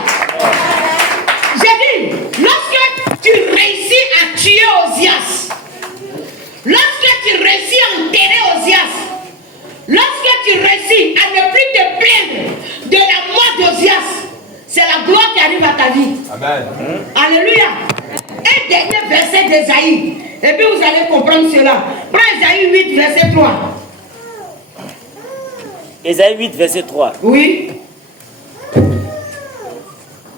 J'ai dit, lorsque tu réussis à tuer Osias, lorsque tu réussis à enterrer Osias, lorsque tu réussis à ne plus te plaindre de la mort d'Osias, c'est la gloire qui arrive à ta vie. Amen. Alléluia. Un dernier verset d'Ésaïe. Et puis vous allez comprendre cela. Prends Ésaïe 8, verset 3. Ésaïe 8, verset 3. Oui.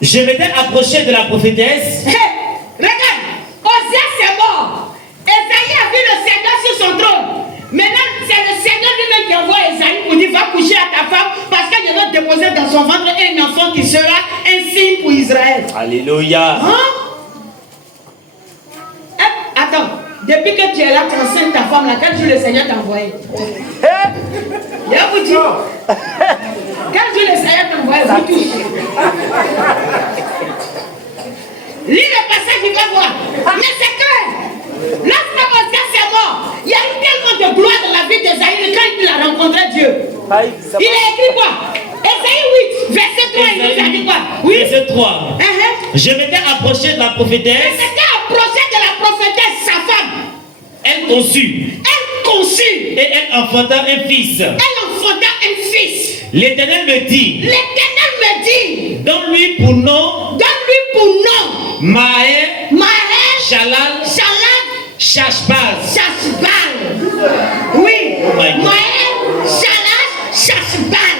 Je Je m'étais approché de la prophétesse. Hey, regarde, Osias est mort. Esaïe a vu le Seigneur sur son trône. Maintenant, c'est le Seigneur lui-même qui envoie Esaïe pour dire va coucher à ta femme parce que je vais déposer dans son ventre un enfant qui sera un signe pour Israël. Alléluia. Hein? Attends, depuis que tu es là, tu enceintes ta femme là, quel jour le Seigneur t'a envoyé? Je vous dis, quel jour le Seigneur t'a envoyé? Vous tous. Lis le passage, il va voir. Mais c'est clair. Lorsque Osias est mort, il y a eu tellement de gloire dans la vie d'Esaïe quand il a rencontré Dieu. Il a écrit quoi? Esaïe 8, verset 3, il nous a dit quoi? Oui. Verset 3. Je m'étais approché de la prophétesse. Il s'était approché de la prophétesse, sa femme. Elle conçut. Elle conçut. Et elle enfanta un fils. Elle enfanta un fils. L'Éternel me dit. L'Éternel me dit. Donne-lui pour nom. Donne-lui pour nom. Maher. Maher. Shalal. Shalal. Shashbaz. Shashbal. Oui. Oh my God. Maher. Shalal. Shashbal.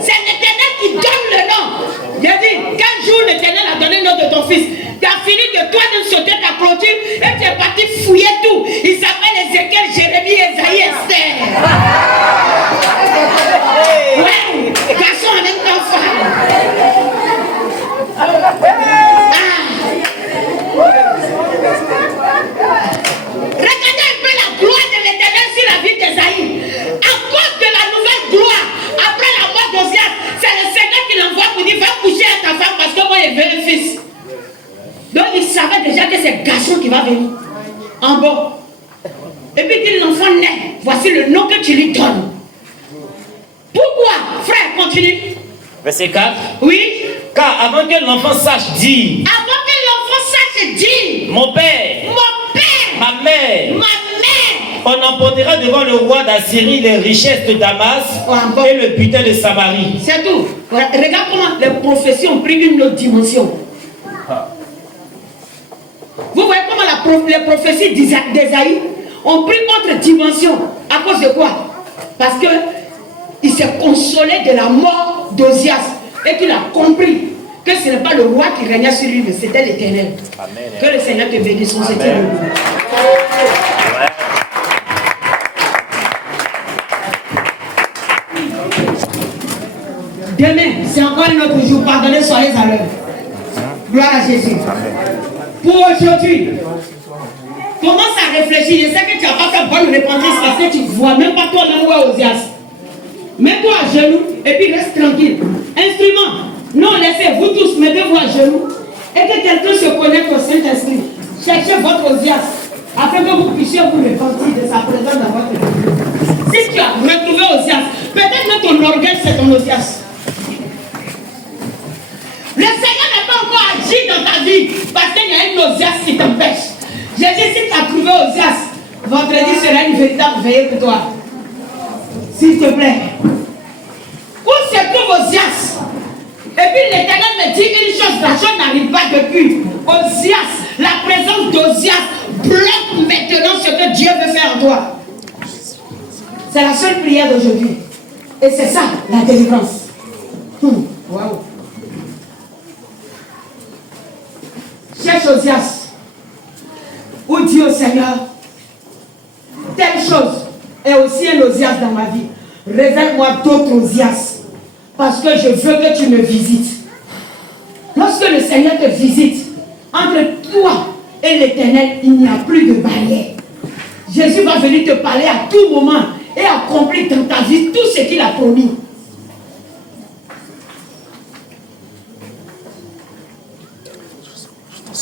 C'est l'Éternel qui donne le nom. J'ai dit, quel jour l'Éternel a donné le nom de ton fils? Tu as fini de toi de sauter ta clôture et tu es parti fouiller tout. Il s'appelle Ézéchiel, Jérémie, Esaïe, Esther. Ouais, garçon avec ton femme. Regardez un peu la gloire de l'Éternel sur la vie d'Esaïe. À cause de la nouvelle gloire, après la mort d'Osias, c'est le Seigneur qui l'envoie pour dire va coucher à ta femme parce que moi je veux un fils. Donc il savait déjà que c'est garçon qui va venir en bas. Et puis dit l'enfant naît, voici le nom que tu lui donnes. Pourquoi? Frère, continue. Verset 4. Oui. Car avant que l'enfant sache dire. Avant que l'enfant sache dire. Mon père. Mon père. Ma mère. Ma mère. On emportera devant le roi d'Assyrie les richesses de Damas et le butin de Samarie. C'est tout. Regarde comment les prophéties ont pris une autre dimension. Vous voyez comment les prophéties d'Ésaïe ont pris autre dimension. À cause de quoi? Parce que il s'est consolé de la mort d'Osias et qu'il a compris que ce n'est pas le roi qui régnait sur lui, mais c'était l'Éternel. Que le Seigneur te bénisse. Demain, c'est encore un autre jour. Pardonnez, soyez à l'heure. Gloire à Jésus. Pour aujourd'hui, commence à réfléchir. Je sais que tu n'as pas fait bonne repentance parce que tu ne vois même pas toi-même où est Osias. Mets-toi à genoux et puis reste tranquille. Instrument. Non, laissez, vous tous, mettez-vous à genoux. Et que quelqu'un se connecte au Saint-Esprit. Cherchez votre Osias afin que vous puissiez vous repentir de sa présence dans votre vie. Si tu as retrouvé Osias, peut-être que ton orgueil c'est ton Osias. Le Seigneur n'a pas encore agi dans ta vie parce qu'il y a une Osias qui t'empêche. J'ai dit, si tu as trouvé Osias, vendredi sera une véritable veillée pour toi. S'il te plaît. Où se trouve Osias? Et puis l'Éternel me dit une chose, la chose n'arrive pas depuis. Osias, la présence d'Osias bloque maintenant ce que Dieu veut faire en toi. C'est la seule prière d'aujourd'hui. Et c'est ça, la délivrance. Wow. Cherche Osias. Ou dis au Seigneur, telle chose est aussi un Osias dans ma vie. Révèle-moi d'autres Osias. Parce que je veux que tu me visites. Lorsque le Seigneur te visite, entre toi et l'Éternel, il n'y a plus de barrière. Jésus va venir te parler à tout moment et accomplir dans ta vie tout ce qu'il a promis.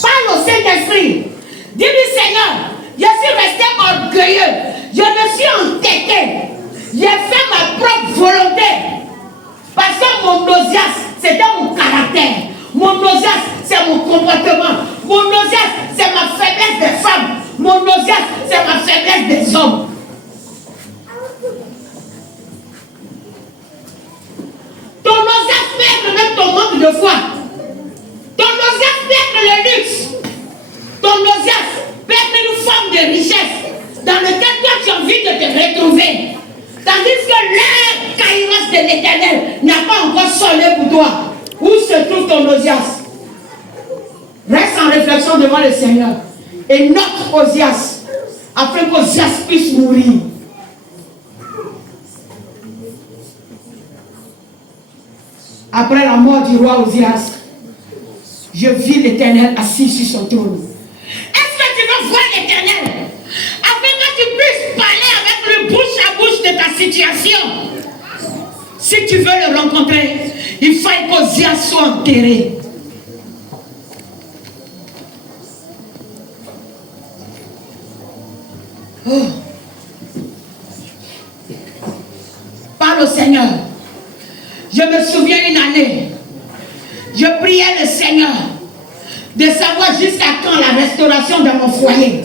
Parle au Saint-Esprit. Dis-lui, Seigneur, je suis resté orgueilleux. Je me suis entêté. J'ai fait ma propre volonté. Parce que mon Osias, c'était mon caractère. Mon Osias, c'est mon comportement. Mon Osias, c'est ma faiblesse des femmes. Mon Osias, c'est ma faiblesse des hommes. Ton Osias peut être même ton manque de foi. Ton Osias peut être le luxe. Ton Osias peut être une forme de richesse dans laquelle toi tu as envie de te retrouver. Tandis que l'heure kairos de l'Éternel n'a pas encore sonné pour toi. Où se trouve ton Osias? Reste en réflexion devant le Seigneur. Et note Osias, afin qu'Osias puisse mourir. Après la mort du roi Osias, je vis l'Éternel assis sur son trône. Est-ce que tu veux voir l'Éternel? Afin que tu puisses parler avec lui bouche à bouche de ta situation. Si tu veux le rencontrer, il faut qu'Osias soit enterré. Oh. Parle au Seigneur. Je me souviens une année, je priais le Seigneur de savoir jusqu'à quand la restauration de mon foyer.